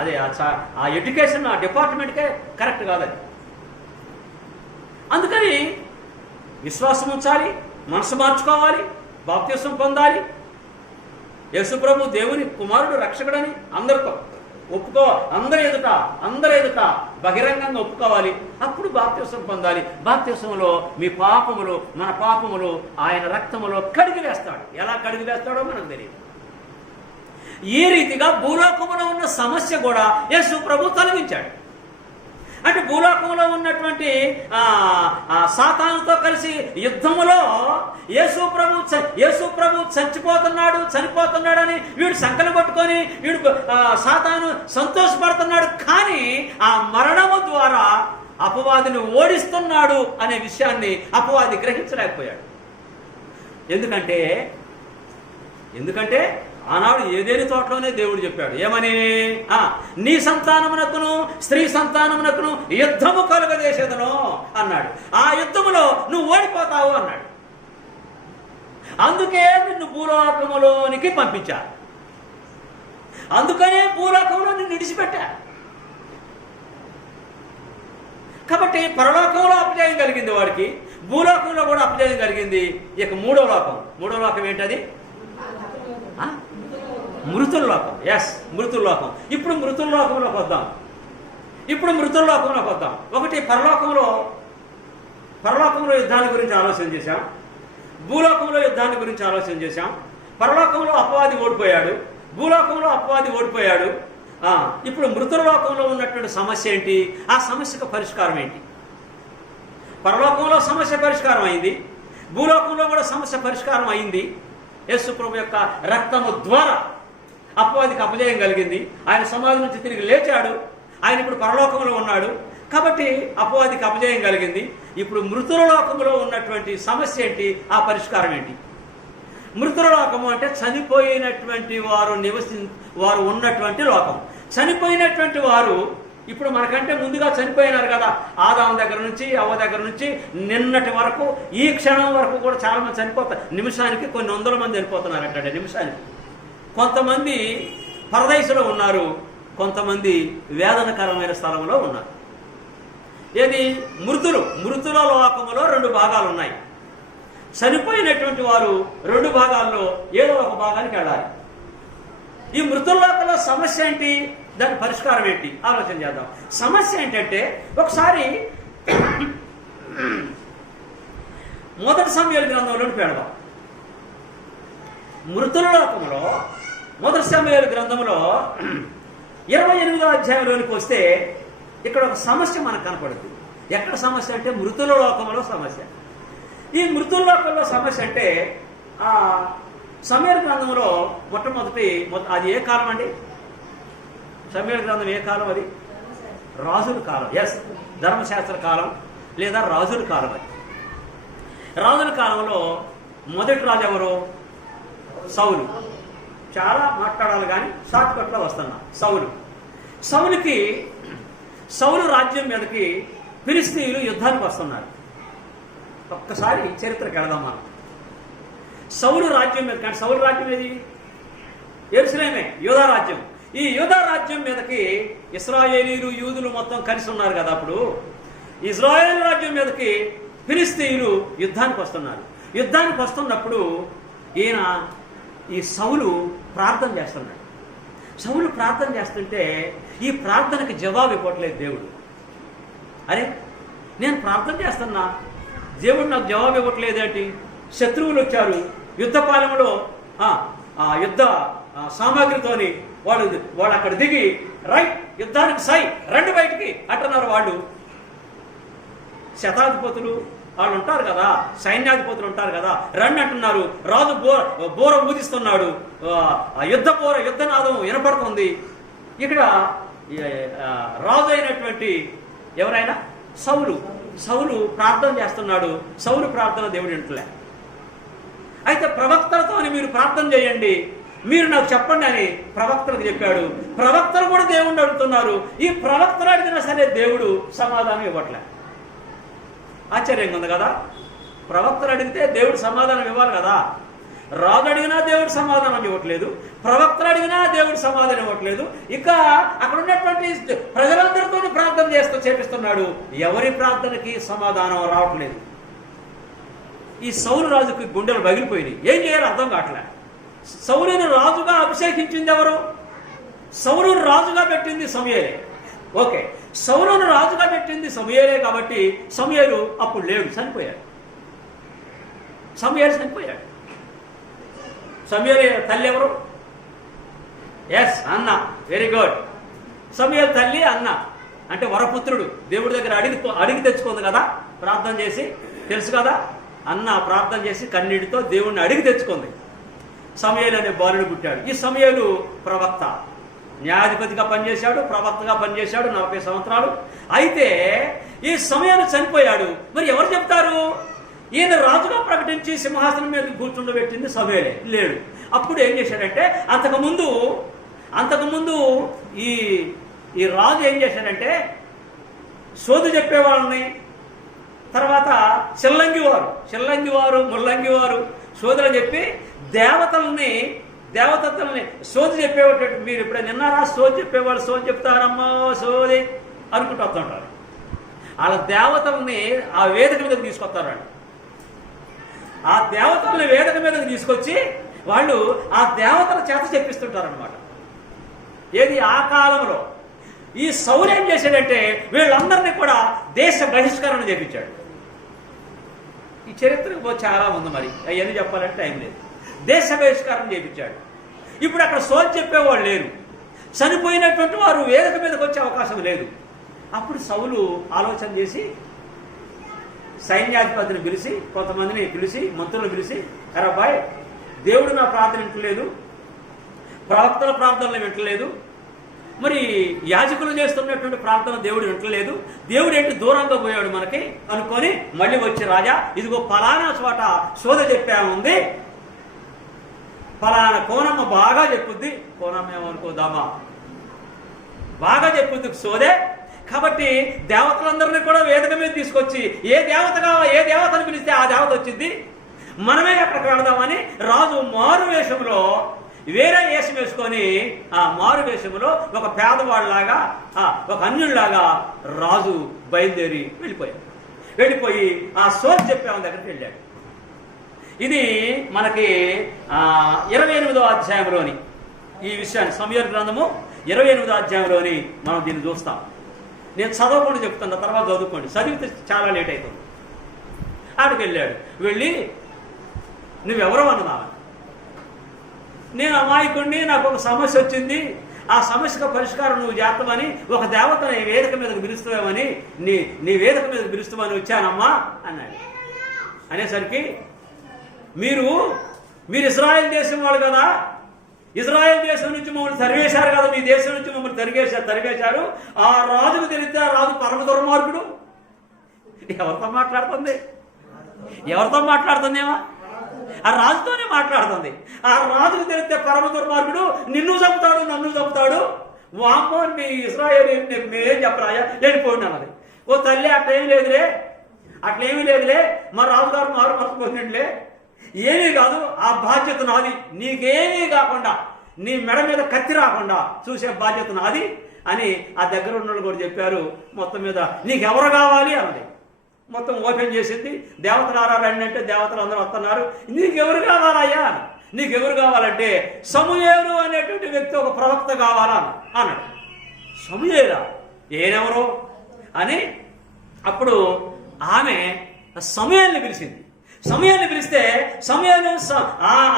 అదే ఆ ఎడ్యుకేషన్, ఆ డిపార్ట్మెంట్కే కరెక్ట్ కాదు అది. అందుకని విశ్వాసం ఉంచాలి, మనసు మార్చుకోవాలి, బాప్తిస్మం పొందాలి, యేసు ప్రభు దేవుని కుమారుడు రక్షకుడని అందరితో అందరి ఎదుట బహిరంగంగా ఒప్పుకోవాలి. అప్పుడు బాప్తిస్మం పొందాలి. బాప్తిస్మంలో మీ పాపములు, మన పాపములు ఆయన రక్తములో కడిగి వేస్తాడు. ఎలా కడిగి వేస్తాడో మనకు తెలియదు. ఈ రీతిగా భూలోకములో ఉన్న సమస్య కూడా యేసు ప్రభు తొలగించాడు. అంటే భూలోకంలో ఉన్నటువంటి సాతానుతో కలిసి యుద్ధములో యేసు ప్రభు చనిపోతున్నాడని వీడు సంకలు పట్టుకొని సాతాను సంతోషపడుతున్నాడు. కానీ ఆ మరణము ద్వారా అపవాదిని ఓడిస్తున్నాడు అనే విషయాన్ని అపవాది గ్రహించలేకపోయాడు. ఎందుకంటే ఆనాడు ఏదేని తోటలోనే దేవుడు చెప్పాడు ఏమని, నీ సంతానమునకును స్త్రీ సంతానమునకును యుద్ధము కలుగజేసేదను అన్నాడు. ఆ యుద్ధములో నువ్వు ఓడిపోతావు అన్నాడు. అందుకే నిన్ను భూలోకములోనికి పంపించారు. అందుకనే భూలోకంలో నిన్ను విడిచిపెట్టా. కాబట్టి పరలోకంలో అపజయం కలిగింది వాడికి, భూలోకంలో కూడా అపజయం కలిగింది. ఇక మూడో లోకం ఏంటది? మృతుల లోకం. ఎస్, మృతుల లోకం. ఇప్పుడు మృతుల లోకంలోకి వద్దాం. ఒకటి పరలోకంలో యుద్ధాన్ని గురించి ఆలోచన చేశాం, భూలోకంలో యుద్ధాన్ని గురించి ఆలోచన చేశాం. పరలోకంలో అపవాది ఓడిపోయాడు, భూలోకంలో అపవాది ఓడిపోయాడు. ఇప్పుడు మృతుల లోకంలో ఉన్నటువంటి సమస్య ఏంటి? ఆ సమస్యకు పరిష్కారం ఏంటి? పరలోకంలో సమస్య పరిష్కారం అయింది, భూలోకంలో కూడా సమస్య పరిష్కారం అయింది. యేసు ప్రభు యొక్క రక్తము ద్వారా అపవాదికి అపజయం కలిగింది. ఆయన సమాధి నుంచి తిరిగి లేచాడు. ఆయన ఇప్పుడు పరలోకంలో ఉన్నాడు. కాబట్టి అపవాదికి అపజయం కలిగింది. ఇప్పుడు మృతుల లోకంలో ఉన్నటువంటి సమస్య ఏంటి? ఆ పరిష్కారం ఏంటి? మృతుల లోకము అంటే చనిపోయినటువంటి వారు ఉన్నటువంటి లోకం. చనిపోయినటువంటి వారు ఇప్పుడు మనకంటే ముందుగా చనిపోయినారు కదా. ఆదాము దగ్గర నుంచి అవ్వ దగ్గర నుంచి నిన్నటి వరకు ఈ క్షణం వరకు కూడా చాలా మంది చనిపోతారు. నిమిషానికి కొన్ని వందల మంది చనిపోతున్నారంటే నిమిషానికి. కొంతమంది పరదేశంలో ఉన్నారు, కొంతమంది వేదనకరమైన స్థలంలో ఉన్నారు. ఏది? మృతుల లోకములో 2 భాగాలు ఉన్నాయి. చనిపోయినటువంటి వారు 2 భాగాల్లో ఏదో ఒక భాగానికి వెళ్ళాలి. ఈ మృతుల లోకంలో సమస్య ఏంటి? దాని పరిష్కారం ఏంటి? ఆలోచన చేద్దాం. సమస్య ఏంటంటే ఒకసారి మొదటి సమూయేలు గ్రంథంలోకి వెళదాం. మృతుల లోకంలో మొదటి సమూయేలు గ్రంథంలో 28వ అధ్యాయంలోనికి వస్తే ఇక్కడ ఒక సమస్య మనకు కనపడుతుంది. ఎక్కడ సమస్య అంటే మృతుల లోకంలో సమస్య. ఈ మృతుల లోకంలో సమస్య అంటే సమూయేలు గ్రంథంలో మొట్టమొదటి అది ఏ కాలం అండి? సమూయేలు గ్రంథం ఏ కాలం? అది రాజుల కాలం. ఎస్, ధర్మశాస్త్ర కాలం లేదా రాజుల కాలం. అది రాజుల కాలంలో మొదటి రాజు ఎవరు? సౌలు. చాలా మాట్లాడాలి కానీ షార్ట్ కట్లో వస్తున్నా. సౌలు రాజ్యం మీదకి ఫిలిష్తీయులు యుద్ధానికి వస్తున్నారు. ఒక్కసారి చరిత్రకి వెళదాం మనం. సౌలు రాజ్యం మీద, కానీ సౌలు రాజ్యం ఏది? యెరూషలేమే, యూదా రాజ్యం. ఈ యూదా రాజ్యం మీదకి ఇశ్రాయేలీలు యూదులు మొత్తం కలిసి ఉన్నారు కదా. అప్పుడు ఇశ్రాయేల్ రాజ్యం మీదకి ఫిలిష్తీయులు యుద్ధానికి వస్తున్నారు. యుద్ధానికి వస్తున్నప్పుడు ఈ సౌలు ప్రార్థన చేస్తున్నాడు. సౌలు ప్రార్థన చేస్తుంటే ఈ ప్రార్థనకి జవాబు ఇవ్వట్లేదు దేవుడు. అరే, నేను ప్రార్థన చేస్తున్నా, దేవుడు నాకు జవాబు ఇవ్వట్లేదు ఏంటి? శత్రువులు వచ్చారు, యుద్ధపాలెంలో యుద్ధ సామాగ్రితోని వాళ్ళు అక్కడ దిగి రైట్ యుద్ధానికి సై రండి బయటికి అంటున్నారు. వాళ్ళు శతాధిపతులు వాళ్ళు ఉంటారు కదా, సైన్యాధిపతులు ఉంటారు కదా, రండి అంటున్నారు. రాజు బోర ఊదిస్తున్నాడు, యుద్ధనాదం వినపడుతుంది. ఇక్కడ రాజు అయినటువంటి ఎవరైనా సౌలు ప్రార్థన చేస్తున్నాడు. సౌలు ప్రార్థన దేవుడు వింటలే. అయితే ప్రవక్తలతో మీరు ప్రార్థన చేయండి, మీరు నాకు చెప్పండి అని ప్రవక్తలకు చెప్పాడు. ప్రవక్తలు కూడా దేవుణ్ణి అడుగుతున్నారు. ఈ ప్రవక్తలు అడిగినా సరే దేవుడు సమాధానం ఇవ్వట్లే. ఆశ్చర్యంగా ఉంది కదా. ప్రవక్తలు అడిగితే దేవుడు సమాధానం ఇవ్వాలి కదా. రాజు అడిగినా దేవుడు సమాధానం ఇవ్వట్లేదు, ప్రవక్తలు అడిగినా దేవుడు సమాధానం ఇవ్వట్లేదు. ఇక అక్కడ ఉన్నటువంటి ప్రజలందరితో ప్రార్థన చేపిస్తున్నాడు. ఎవరి ప్రార్థనకి సమాధానం రావట్లేదు. ఈ సౌలు రాజుకి గుండెలు పగిలిపోయినాయి. ఏం చేయాలో అర్థం కావట్లే. సౌలుని రాజుగా అభిషేకించింది ఎవరు? సౌలుని రాజుగా పెట్టింది సమూయేలే. ఓకే, సౌలుని రాజుగా పెట్టింది సమూయేలే కాబట్టి సమూయేలు అప్పుడు లేడు, చనిపోయాడు. సమూయేలు చనిపోయాడు. సమూయేలు తల్లి ఎవరు? ఎస్, అన్న. Very good. సమూయేలు తల్లి అన్న అంటే వరపుత్రుడు. దేవుడి దగ్గర అడిగి తెచ్చుకుంది కదా, ప్రార్థన చేసి. తెలుసు కదా, అన్న ప్రార్థన చేసి కన్నీటితో దేవుణ్ణి అడిగి తెచ్చుకుంది. సమూయేలు అనే బాలుడు పుట్టాడు. ఈ సమూయేలు ప్రవక్త, న్యాయాధిపతిగా పనిచేశాడు, ప్రవక్తగా పనిచేశాడు 40 సంవత్సరాలు. అయితే ఈ సమూయేలు చనిపోయాడు. మరి ఎవరు చెప్తారు? ఈయన రాజుగా ప్రకటించి సింహాసనం మీద కూర్చుండబెట్టింది సమూయేలే, లేడు. అప్పుడు ఏం చేశాడంటే అంతకుముందు ఈ రాజు ఏం చేశాడంటే సోది చెప్పేవాళ్ళని, తర్వాత చిల్లంగివారు ముల్లంగివారు సోదరులు చెప్పి దేవతల్ని సోది చెప్పేవాడు. మీరు ఇప్పుడు నిన్నారా సోది చెప్పేవాళ్ళు సోది చెప్తారమ్మా సోది అనుకుంటూ వస్తుంటారు. వాళ్ళ దేవతల్ని ఆ వేదిక మీదకి తీసుకొస్తారండి. ఆ దేవతల్ని వేదిక మీదకి తీసుకొచ్చి వాళ్ళు ఆ దేవతల చేత చెప్పిస్తుంటారనమాట. ఏది ఆ కాలంలో ఈ సౌలు ఏం చేశాడంటే వీళ్ళందరినీ కూడా దేశ బహిష్కరణ చేపించాడు. ఈ చరిత్రకు చాలా ఉంది, మరి అవన్నీ చెప్పాలంటే టైం లేదు. దేశ బహిష్కరణ చేపించాడు. ఇప్పుడు అక్కడ సోది చెప్పేవాళ్ళు లేరు, చనిపోయినటువంటి వారు వేదిక మీదకి వచ్చే అవకాశం లేదు. అప్పుడు సౌలు ఆలోచన చేసి సైన్యాధిపతిని పిలిచి, కొంతమందిని పిలిచి, మంత్రులను పిలిచి, అబ్బాయి దేవుడు నా ప్రార్థన వింటలేదు, ప్రవక్తల ప్రార్థనలు వింటలేదు, మరి యాజకులు చేస్తున్నటువంటి ప్రార్థన దేవుడు వింటలేదు, దేవుడు ఏంటి దూరంగా పోయాడు మనకి అనుకొని మళ్ళీ వచ్చి రాజా ఇదిగో పలానా చోట సోద చెప్పాముంది, పలానా కోనమ్మ బాగా చెప్పుద్ది, కోనమ్మ ఏమనుకోదామా బాగా చెప్పుద్ది సోదే, కాబట్టి దేవతలందరినీ కూడా వేదిక మీద తీసుకొచ్చి ఏ దేవతను పిలిస్తే ఆ దేవత వచ్చింది, మనమే అక్కడికి వెళదామని రాజు మారు వేషంలో వేరే వేషం వేసుకొని ఆ మారు వేషంలో ఒక పేదవాళ్ళలాగా ఒక అన్యుల్లాగా రాజు బయలుదేరి వెళ్ళిపోయి ఆ సోది చెప్పేవాళ్ళ దగ్గరికి వెళ్ళాడు. ఇది మనకి 28వ అధ్యాయంలోని ఈ విషయాన్ని సమూయేలు గ్రంథము 28వ అధ్యాయంలోని మనం దీన్ని చూస్తాం. నేను చదవకుండా చెప్తున్నా, తర్వాత చదువుకోండి, చదివితే చాలా లేట్ అవుతుంది. ఆడికి వెళ్ళాడు. వెళ్ళి నువ్వెవరో అన్నదా, నేను అమాయకుడిని, నాకు ఒక సమస్య వచ్చింది, ఆ సమస్యకు పరిష్కారం నువ్వు చేస్తామని ఒక దేవతని వేదిక మీదకు పిలుస్తామని నీ వేదిక మీదకు పిలుస్తామని వచ్చానమ్మా అన్నాడు. అనేసరికి మీరు ఇజ్రాయెల్ దేశం వాళ్ళు కదా, ఇజ్రాయెల్ దేశం నుంచి మమ్మల్ని తరివేశారు కదా, మీ దేశం నుంచి మమ్మల్ని తరివేశారు. ఆ రాజుకు తెలిస్తే ఆ రాజు పరమ దుర్మార్గుడు. ఎవరితో మాట్లాడుతుందేమో ఆ రాజుతోనే మాట్లాడుతుంది. ఆ రాజుకు తెలిస్తే పరమ దుర్మార్గుడు నిన్ను చంపుతాడు, నన్ను చంపుతాడు. వామ్మో మీ ఇజ్రాయేల్ మేమేం చెప్పరాయా వెళ్ళిపోండి అన్నది. ఓ తల్లి అట్లేమీ లేదులే మా రాజుగారు మారు మర్చిపోయినట్లే, ఏమీ కాదు, ఆ బాధ్యత నాది, నీకేమీ కాకుండా నీ మెడ మీద కత్తి రాకుండా చూసే బాధ్యత నాది అని ఆ దగ్గర ఉన్న వాళ్ళు కూడా చెప్పారు. మొత్తం మీద నీకెవరు కావాలి అన్నది. మొత్తం ఓపెన్ చేసింది. దేవతలు ఆరాలండి అంటే దేవతలు అందరూ వస్తున్నారు. నీకెవరు కావాలయ్యా, నీకెవరు కావాలంటే సమూయేలు అనేటువంటి వ్యక్తి ఒక ప్రవక్త కావాలా అన్నాడు. సమూయేలా ఏనెవరు అని అప్పుడు ఆమె సమూయేలుని పిలిచింది. సమూయేలుని పిలిస్తే సమూయేలు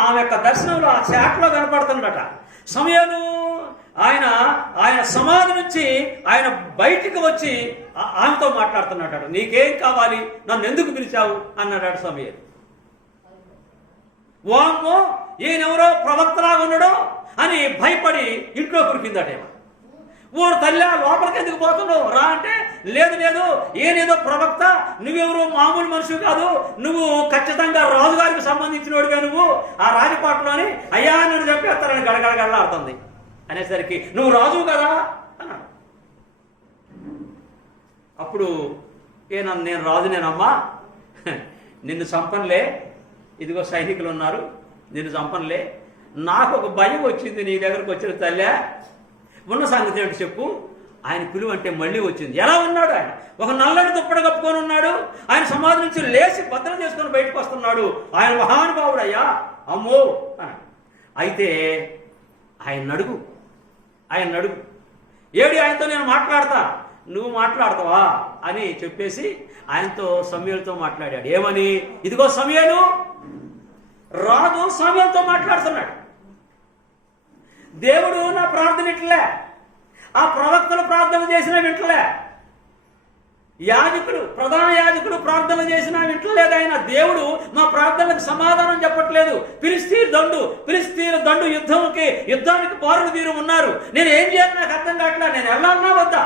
ఆమె యొక్క దర్శనంలో ఆ చాట్లో కనపడుతున్నట. సమూయేలు ఆయన సమాధి నుంచి ఆయన బయటికి వచ్చి ఆమెతో మాట్లాడుతున్నాడు. నీకేం కావాలి, నన్ను ఎందుకు పిలిచావు అన్నాడు సమూయేలు. వామ్మో ఈయనెవరో ప్రవక్తలాగా ఉన్నాడో అని భయపడి ఇంట్లో కురికిందటేమో. ఓడు తల్లి లోపలికి ఎందుకు పోతున్నావు రా అంటే, లేదు ఏనేదో ప్రవక్త, నువ్వెవరు మామూలు మనిషి కాదు, నువ్వు ఖచ్చితంగా రాజుగారికి సంబంధించినోడిగా, నువ్వు ఆ రాజపాటలోని అయ్యా నన్ను చంపేస్తారని గడగడగడలాడుతుంది. అనేసరికి నువ్వు రాజు కదా అన్నాడు. అప్పుడు నేను రాజునేనమ్మా, నిన్ను చంపనులే, ఇదిగో సైనికులు ఉన్నారు, నిన్ను చంపనులే, నాకు ఒక భయం వచ్చింది నీ దగ్గరకు వచ్చిన తల్లే, ఉన్న సంగతి ఏంటి చెప్పు. ఆయన పిలువ అంటే మళ్ళీ వచ్చింది. ఎలా ఉన్నాడు ఆయన? ఒక నల్లని దుప్పటి కప్పుకొని ఉన్నాడు. ఆయన సమాధి నుంచి లేచి భద్రం చేసుకొని బయటకు వస్తున్నాడు. ఆయన మహానుభావుడు అయ్యా, అమ్మో. అయితే ఆయన అడుగు ఏడి, ఆయనతో నేను మాట్లాడతా, నువ్వు మాట్లాడతావా అని చెప్పేసి ఆయనతో సమూయేలుతో మాట్లాడాడు. ఏమని? ఇదిగో సమూయేలు, రాజు సమూయేలుతో మాట్లాడుతున్నాడు. దేవుడు నా ప్రార్థన వింటలే, ఆ ప్రవక్తలు ప్రార్థన చేసినా వింటలే, ప్రధాన యాజకుడు ప్రార్థన చేసినా వింటలేదు. ఆయన దేవుడు మా ప్రార్థనకు సమాధానం చెప్పట్లేదు. ఫిలిస్తీన్ల దండు యుద్ధానికి బారులు తీరు ఉన్నారు. నేను ఏం చేయాలి నాకు అర్థం కావట్లా, నేను వెళ్ళాలన్నా వద్దా?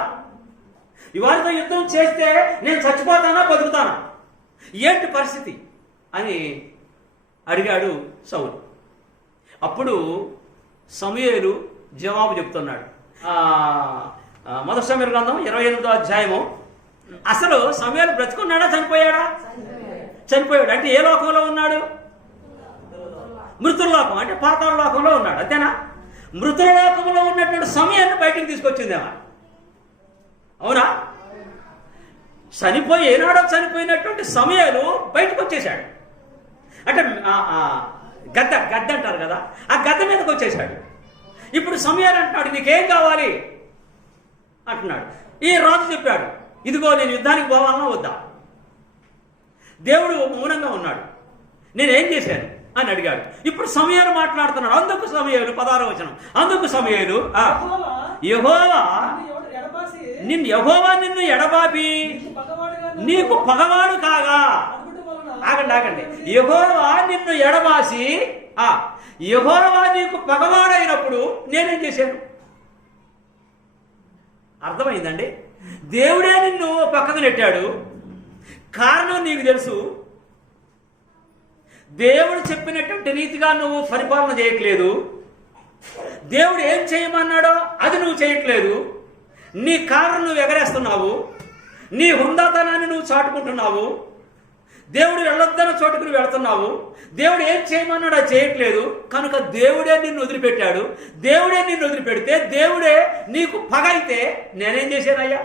ఇవాళతో యుద్ధం చేస్తే నేను చచ్చిపోతానా బతుకుతానా? ఏంటి పరిస్థితి? అని అడిగాడు సౌలు. అప్పుడు సమూయేలు జవాబు చెప్తున్నాడు. మొదటి సమూయేలు గ్రంథం 28వ అధ్యాయము. అసలు సమూయేలు బ్రతుకున్నాడా చనిపోయాడా? చనిపోయాడు. అంటే ఏ లోకంలో ఉన్నాడు? మృతుల లోకం, అంటే పాతాళ లోకంలో ఉన్నాడు. అంతేనా? మృతుల లోకంలో ఉన్నటువంటి సమయాన్ని బయటికి తీసుకొచ్చిందేమా? అవునా? ఏనాడో చనిపోయినటువంటి సమయాలు బయటకు వచ్చేసాడు. అంటే గద్ద అంటారు కదా, ఆ గద్ద మీదకి వచ్చేసాడు. ఇప్పుడు సమయాలు అంటున్నాడు, నీకేం కావాలి అంటున్నాడు. ఈ రాజు చెప్పాడు, ఇదిగో నేను యుద్ధానికి పోవాలన్నా వద్దా? దేవుడు మౌనంగా ఉన్నాడు. నేనేం చేశాను అని అడిగాడు. ఇప్పుడు సమయాలు మాట్లాడుతున్నాడు. అందుకు సమయాలు 16వ వచనం. అందుకు సమయాలు యెహోవా నిన్ను ఎడబాపి నీకు పగవాడు కాగా. ఆగండి. యెహోవా నిన్ను ఎడబాసి యెహోవా నీకు పగవాడైనప్పుడు నేనేం చేశాను? అర్థమైందండి? దేవుడే నిన్ను పక్కకు నెట్టాడు. కారణం నీకు తెలుసు. దేవుడు చెప్పినటువంటి రీతిగా నువ్వు పరిపాలన చేయట్లేదు. దేవుడు ఏం చేయమన్నాడో అది నువ్వు చేయట్లేదు. నీ కారణం నువ్వు ఎగరేస్తున్నావు. నీ హుందాతనాన్ని నువ్వు చాటుకుంటున్నావు. దేవుడు వెళ్ళొద్దన్న చోటుకు నువ్వు వెళుతున్నావు. దేవుడు ఏం చేయమన్నాడు అది చేయట్లేదు. కనుక దేవుడే నిన్ను వదిలిపెట్టాడు. దేవుడే నిన్ను వదిలిపెడితే దేవుడే నీకు పగ అయితే నేనేం చేశానయ్యా?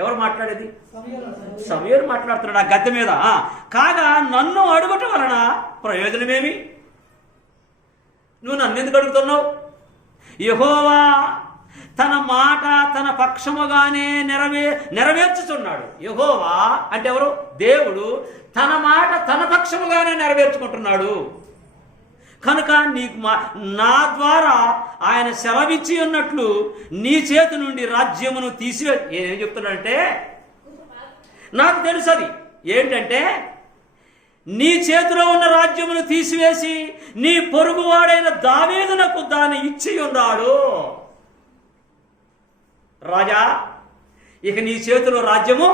ఎవరు మాట్లాడేది? సమూయేలు మాట్లాడుతున్నాడు ఆ గద్దె మీద. కాగా నన్ను అడుగుట వలన ప్రయోజనమేమి? నువ్వు నన్ను ఎందుకు అడుగుతున్నావు? యెహోవా తన మాట తన పక్షముగానే నెరవేర్చుతున్నాడు. యెహోవా అంటే ఎవరు? దేవుడు తన మాట తన పక్షముగానే నెరవేర్చుకుంటున్నాడు. కనుక నీకు నా ద్వారా ఆయన సెలవిచ్చి ఉన్నట్లు నీ చేతి నుండి రాజ్యమును తీసివే. ఏం చెప్తున్నాడంటే, నాకు తెలుసు అది ఏంటంటే, నీ చేతిలో ఉన్న రాజ్యమును తీసివేసి నీ పొరుగువాడైన దావీదునకు దాన్ని ఇచ్చి ఉన్నాడు. రాజా, ఇక నీ చేతిలో రాజ్యము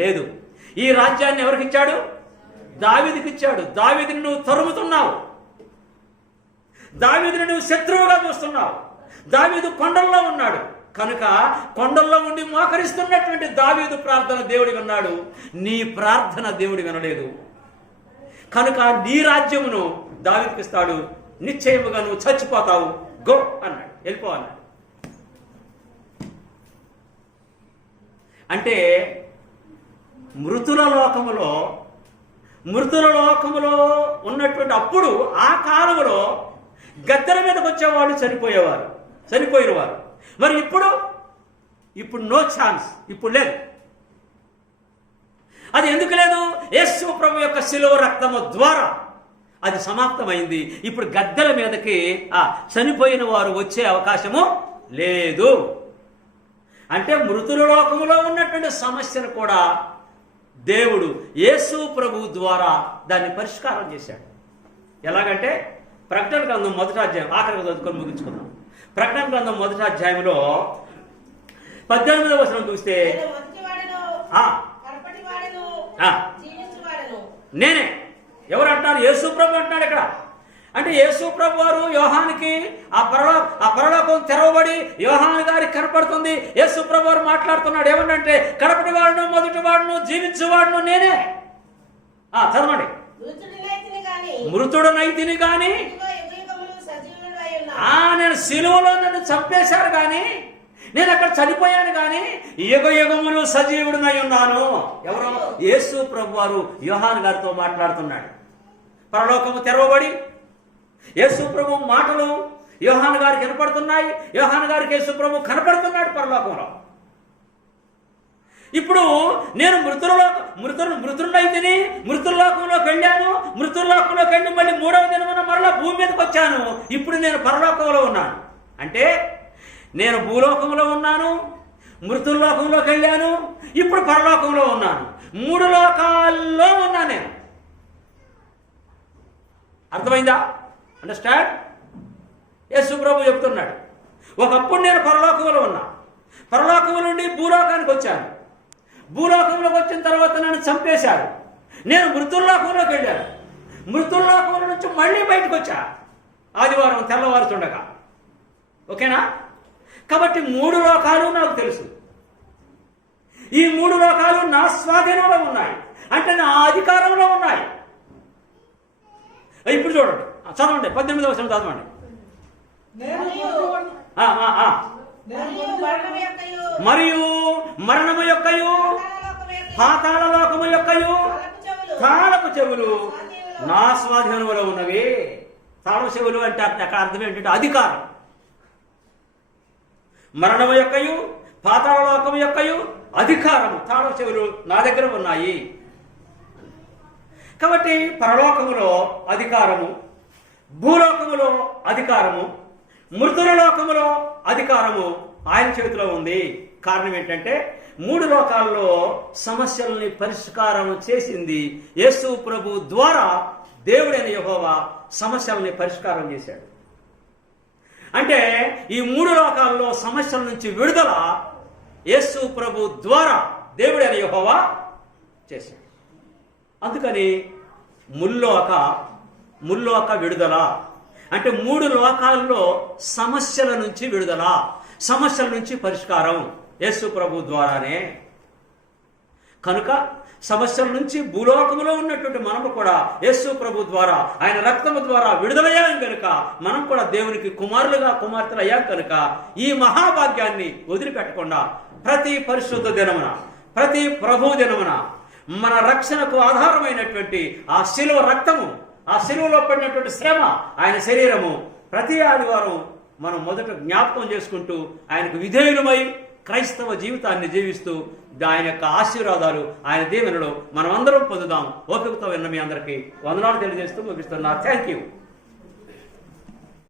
లేదు. ఈ రాజ్యాన్ని ఎవరికి ఇచ్చాడు? దావీదుకి ఇచ్చాడు. దావీదుని నువ్వు తరుముతున్నావు. దావీదుని నువ్వు శత్రువుగా చూస్తున్నావు. దావీదు కొండల్లో ఉన్నాడు. కనుక కొండల్లో ఉండి మోకరిస్తున్నటువంటి దావీదు ప్రార్థన దేవుడు విన్నాడు. నీ ప్రార్థన దేవుడు వినలేదు. కనుక నీ రాజ్యమును దావీదుకి ఇస్తాడు. నిశ్చయముగా నువ్వు చచ్చిపోతావు. గో అన్నాడు. వెళ్ళిపో అన్నాడు. అంటే మృతుల లోకములో ఉన్నటువంటి అప్పుడు ఆ కాలంలో గద్దెల మీదకి వచ్చేవాళ్ళు చనిపోయిన వారు. మరి ఇప్పుడు నో ఛాన్స్, ఇప్పుడు లేదు. అది ఎందుకు లేదు? యేసు ప్రభు యొక్క శిలువ రక్తము ద్వారా అది సమాప్తమైంది. ఇప్పుడు గద్దెల మీదకి చనిపోయిన వారు వచ్చే అవకాశము లేదు. అంటే మృతుల లోకములో ఉన్నటువంటి సమస్యను కూడా దేవుడు యేసు ప్రభు ద్వారా దాన్ని పరిష్కారం చేశాడు. ఎలాగంటే ప్రకటన గ్రంథం 1వ అధ్యాయం, ఆఖరికి చదువుకొని ముగించుకున్నాం. ప్రకటన గ్రంథం 1వ అధ్యాయంలో 18వ వచనం చూస్తే నేనే. ఎవరు అంటారు? యేసు ప్రభు అంటున్నాడు ఇక్కడ. అంటే యేసు ప్రభు వారు యోహానికి ఆ పరలోకం తెరవబడి యోహాను గారికి కనపడుతుంది. యేసు ప్రభు వారు మాట్లాడుతున్నాడు. ఏమంటే, కడపటి వాడును, మొదటి వాడును, జీవించేవాడును నేనే. చదవండి. మృతుడనైతిని గాని నేను సిలువలో నన్ను చంపేశారు కానీ, నేను అక్కడ చనిపోయాను కానీ యుగములు సజీవుడునై ఉన్నాను. ఎవరో? యేసు ప్రభు వారు యోహాను గారితో మాట్లాడుతున్నాడు. పరలోకము తెరవబడి యేసు ప్రభు మాటలు యోహాను గారికి కనపడుతున్నాయి. యోహాను గారికి యేసు ప్రభు కనపడుతున్నాడు పరలోకంలో. ఇప్పుడు నేను మృతుడైతిని, మృతుల్లోకంలోకి వెళ్ళాను. మృతుల్లోకంలోకి వెళ్ళి మళ్ళీ 3వ దినమున మరలా భూమి మీదకి వచ్చాను. ఇప్పుడు నేను పరలోకంలో ఉన్నాను. అంటే నేను భూలోకంలో ఉన్నాను, మృతుల్లోకంలోకి వెళ్ళాను, ఇప్పుడు పరలోకంలో ఉన్నాను. 3 లోకాల్లో ఉన్నాను నేను. అర్థమైందా? అండర్స్టాండ్? యేసు ప్రభు చెప్తున్నాడు, ఒకప్పుడు నేను పరలోకంలో ఉన్నా, పరలోకం నుండి భూలోకానికి వచ్చాను. భూలోకంలోకి వచ్చిన తర్వాత నన్ను చంపేశారు. నేను మృతుల్లోకంలోకి వెళ్ళాను, మృతుల్లోకంలో నుంచి మళ్ళీ బయటకు వచ్చా ఆదివారం తెల్లవారుతుండగా. ఓకేనా? కాబట్టి 3 లోకాలు నాకు తెలుసు. ఈ 3 లోకాలు నా స్వాధీనంలో ఉన్నాయి, అంటే నా అధికారంలో ఉన్నాయి. ఇప్పుడు చూడండి, చదవండి 18వ వచనం చదవండి. మరియు మరణము యొక్కయు పాతాళ లోకము యొక్కయు తాళపు చెవులు నా స్వాధీనంలో ఉన్నవి. తాళపు చెవులు అంటే అక్కడ అర్థం ఏంటంటే అధికారం. మరణము యొక్కయు పాతాళ లోకము యొక్కయు అధికారము, తాళపు చెవులు నా దగ్గర ఉన్నాయి. కాబట్టి పరలోకములో అధికారము, భూలోకములో అధికారము, మృతుల లోకములో అధికారము ఆయన చేతిలో ఉంది. కారణం ఏంటంటే 3 లోకాల్లో సమస్యల్ని పరిష్కారం చేసింది యేసు ప్రభు ద్వారా. దేవుడైన యెహోవా సమస్యల్ని పరిష్కారం చేశాడు. అంటే ఈ 3 లోకాల్లో సమస్యల నుంచి విడుదల యేసు ప్రభు ద్వారా దేవుడైన యెహోవా చేశాడు. అందుకని ముల్లోక విడుదల అంటే 3 లోకాల్లో సమస్యల నుంచి విడుదల, సమస్యల నుంచి పరిష్కారం యేసు ప్రభు ద్వారానే. కనుక సమస్యల నుంచి భూలోకములో ఉన్నటువంటి మనము కూడా యేసు ప్రభు ద్వారా, ఆయన రక్తము ద్వారా విడుదలయ్యాం కనుక మనం కూడా దేవునికి కుమారులుగా కుమార్తెలు అయ్యాం కనుక ఈ మహాభాగ్యాన్ని వదిలిపెట్టకుండా ప్రతి పరిశుద్ధ దినమున, ప్రతి ప్రభు దినమున మన రక్షణకు ఆధారమైనటువంటి ఆ శిలువ రక్తము, ఆ శిలువలో పడినటువంటి శ్రమ, ఆయన శరీరము ప్రతి ఆదివారం మనం మొదట జ్ఞాపకం చేసుకుంటూ ఆయనకు విధేయులమై క్రైస్తవ జీవితాన్ని జీవిస్తూ ఆయన యొక్క ఆశీర్వాదాలు, ఆయన దీవెనలు మనం అందరం పొందుదాం. ఓపికతో విన్న మీ అందరికీ వందనాలు తెలియజేస్తూ ముగిస్తున్నా. Thank you.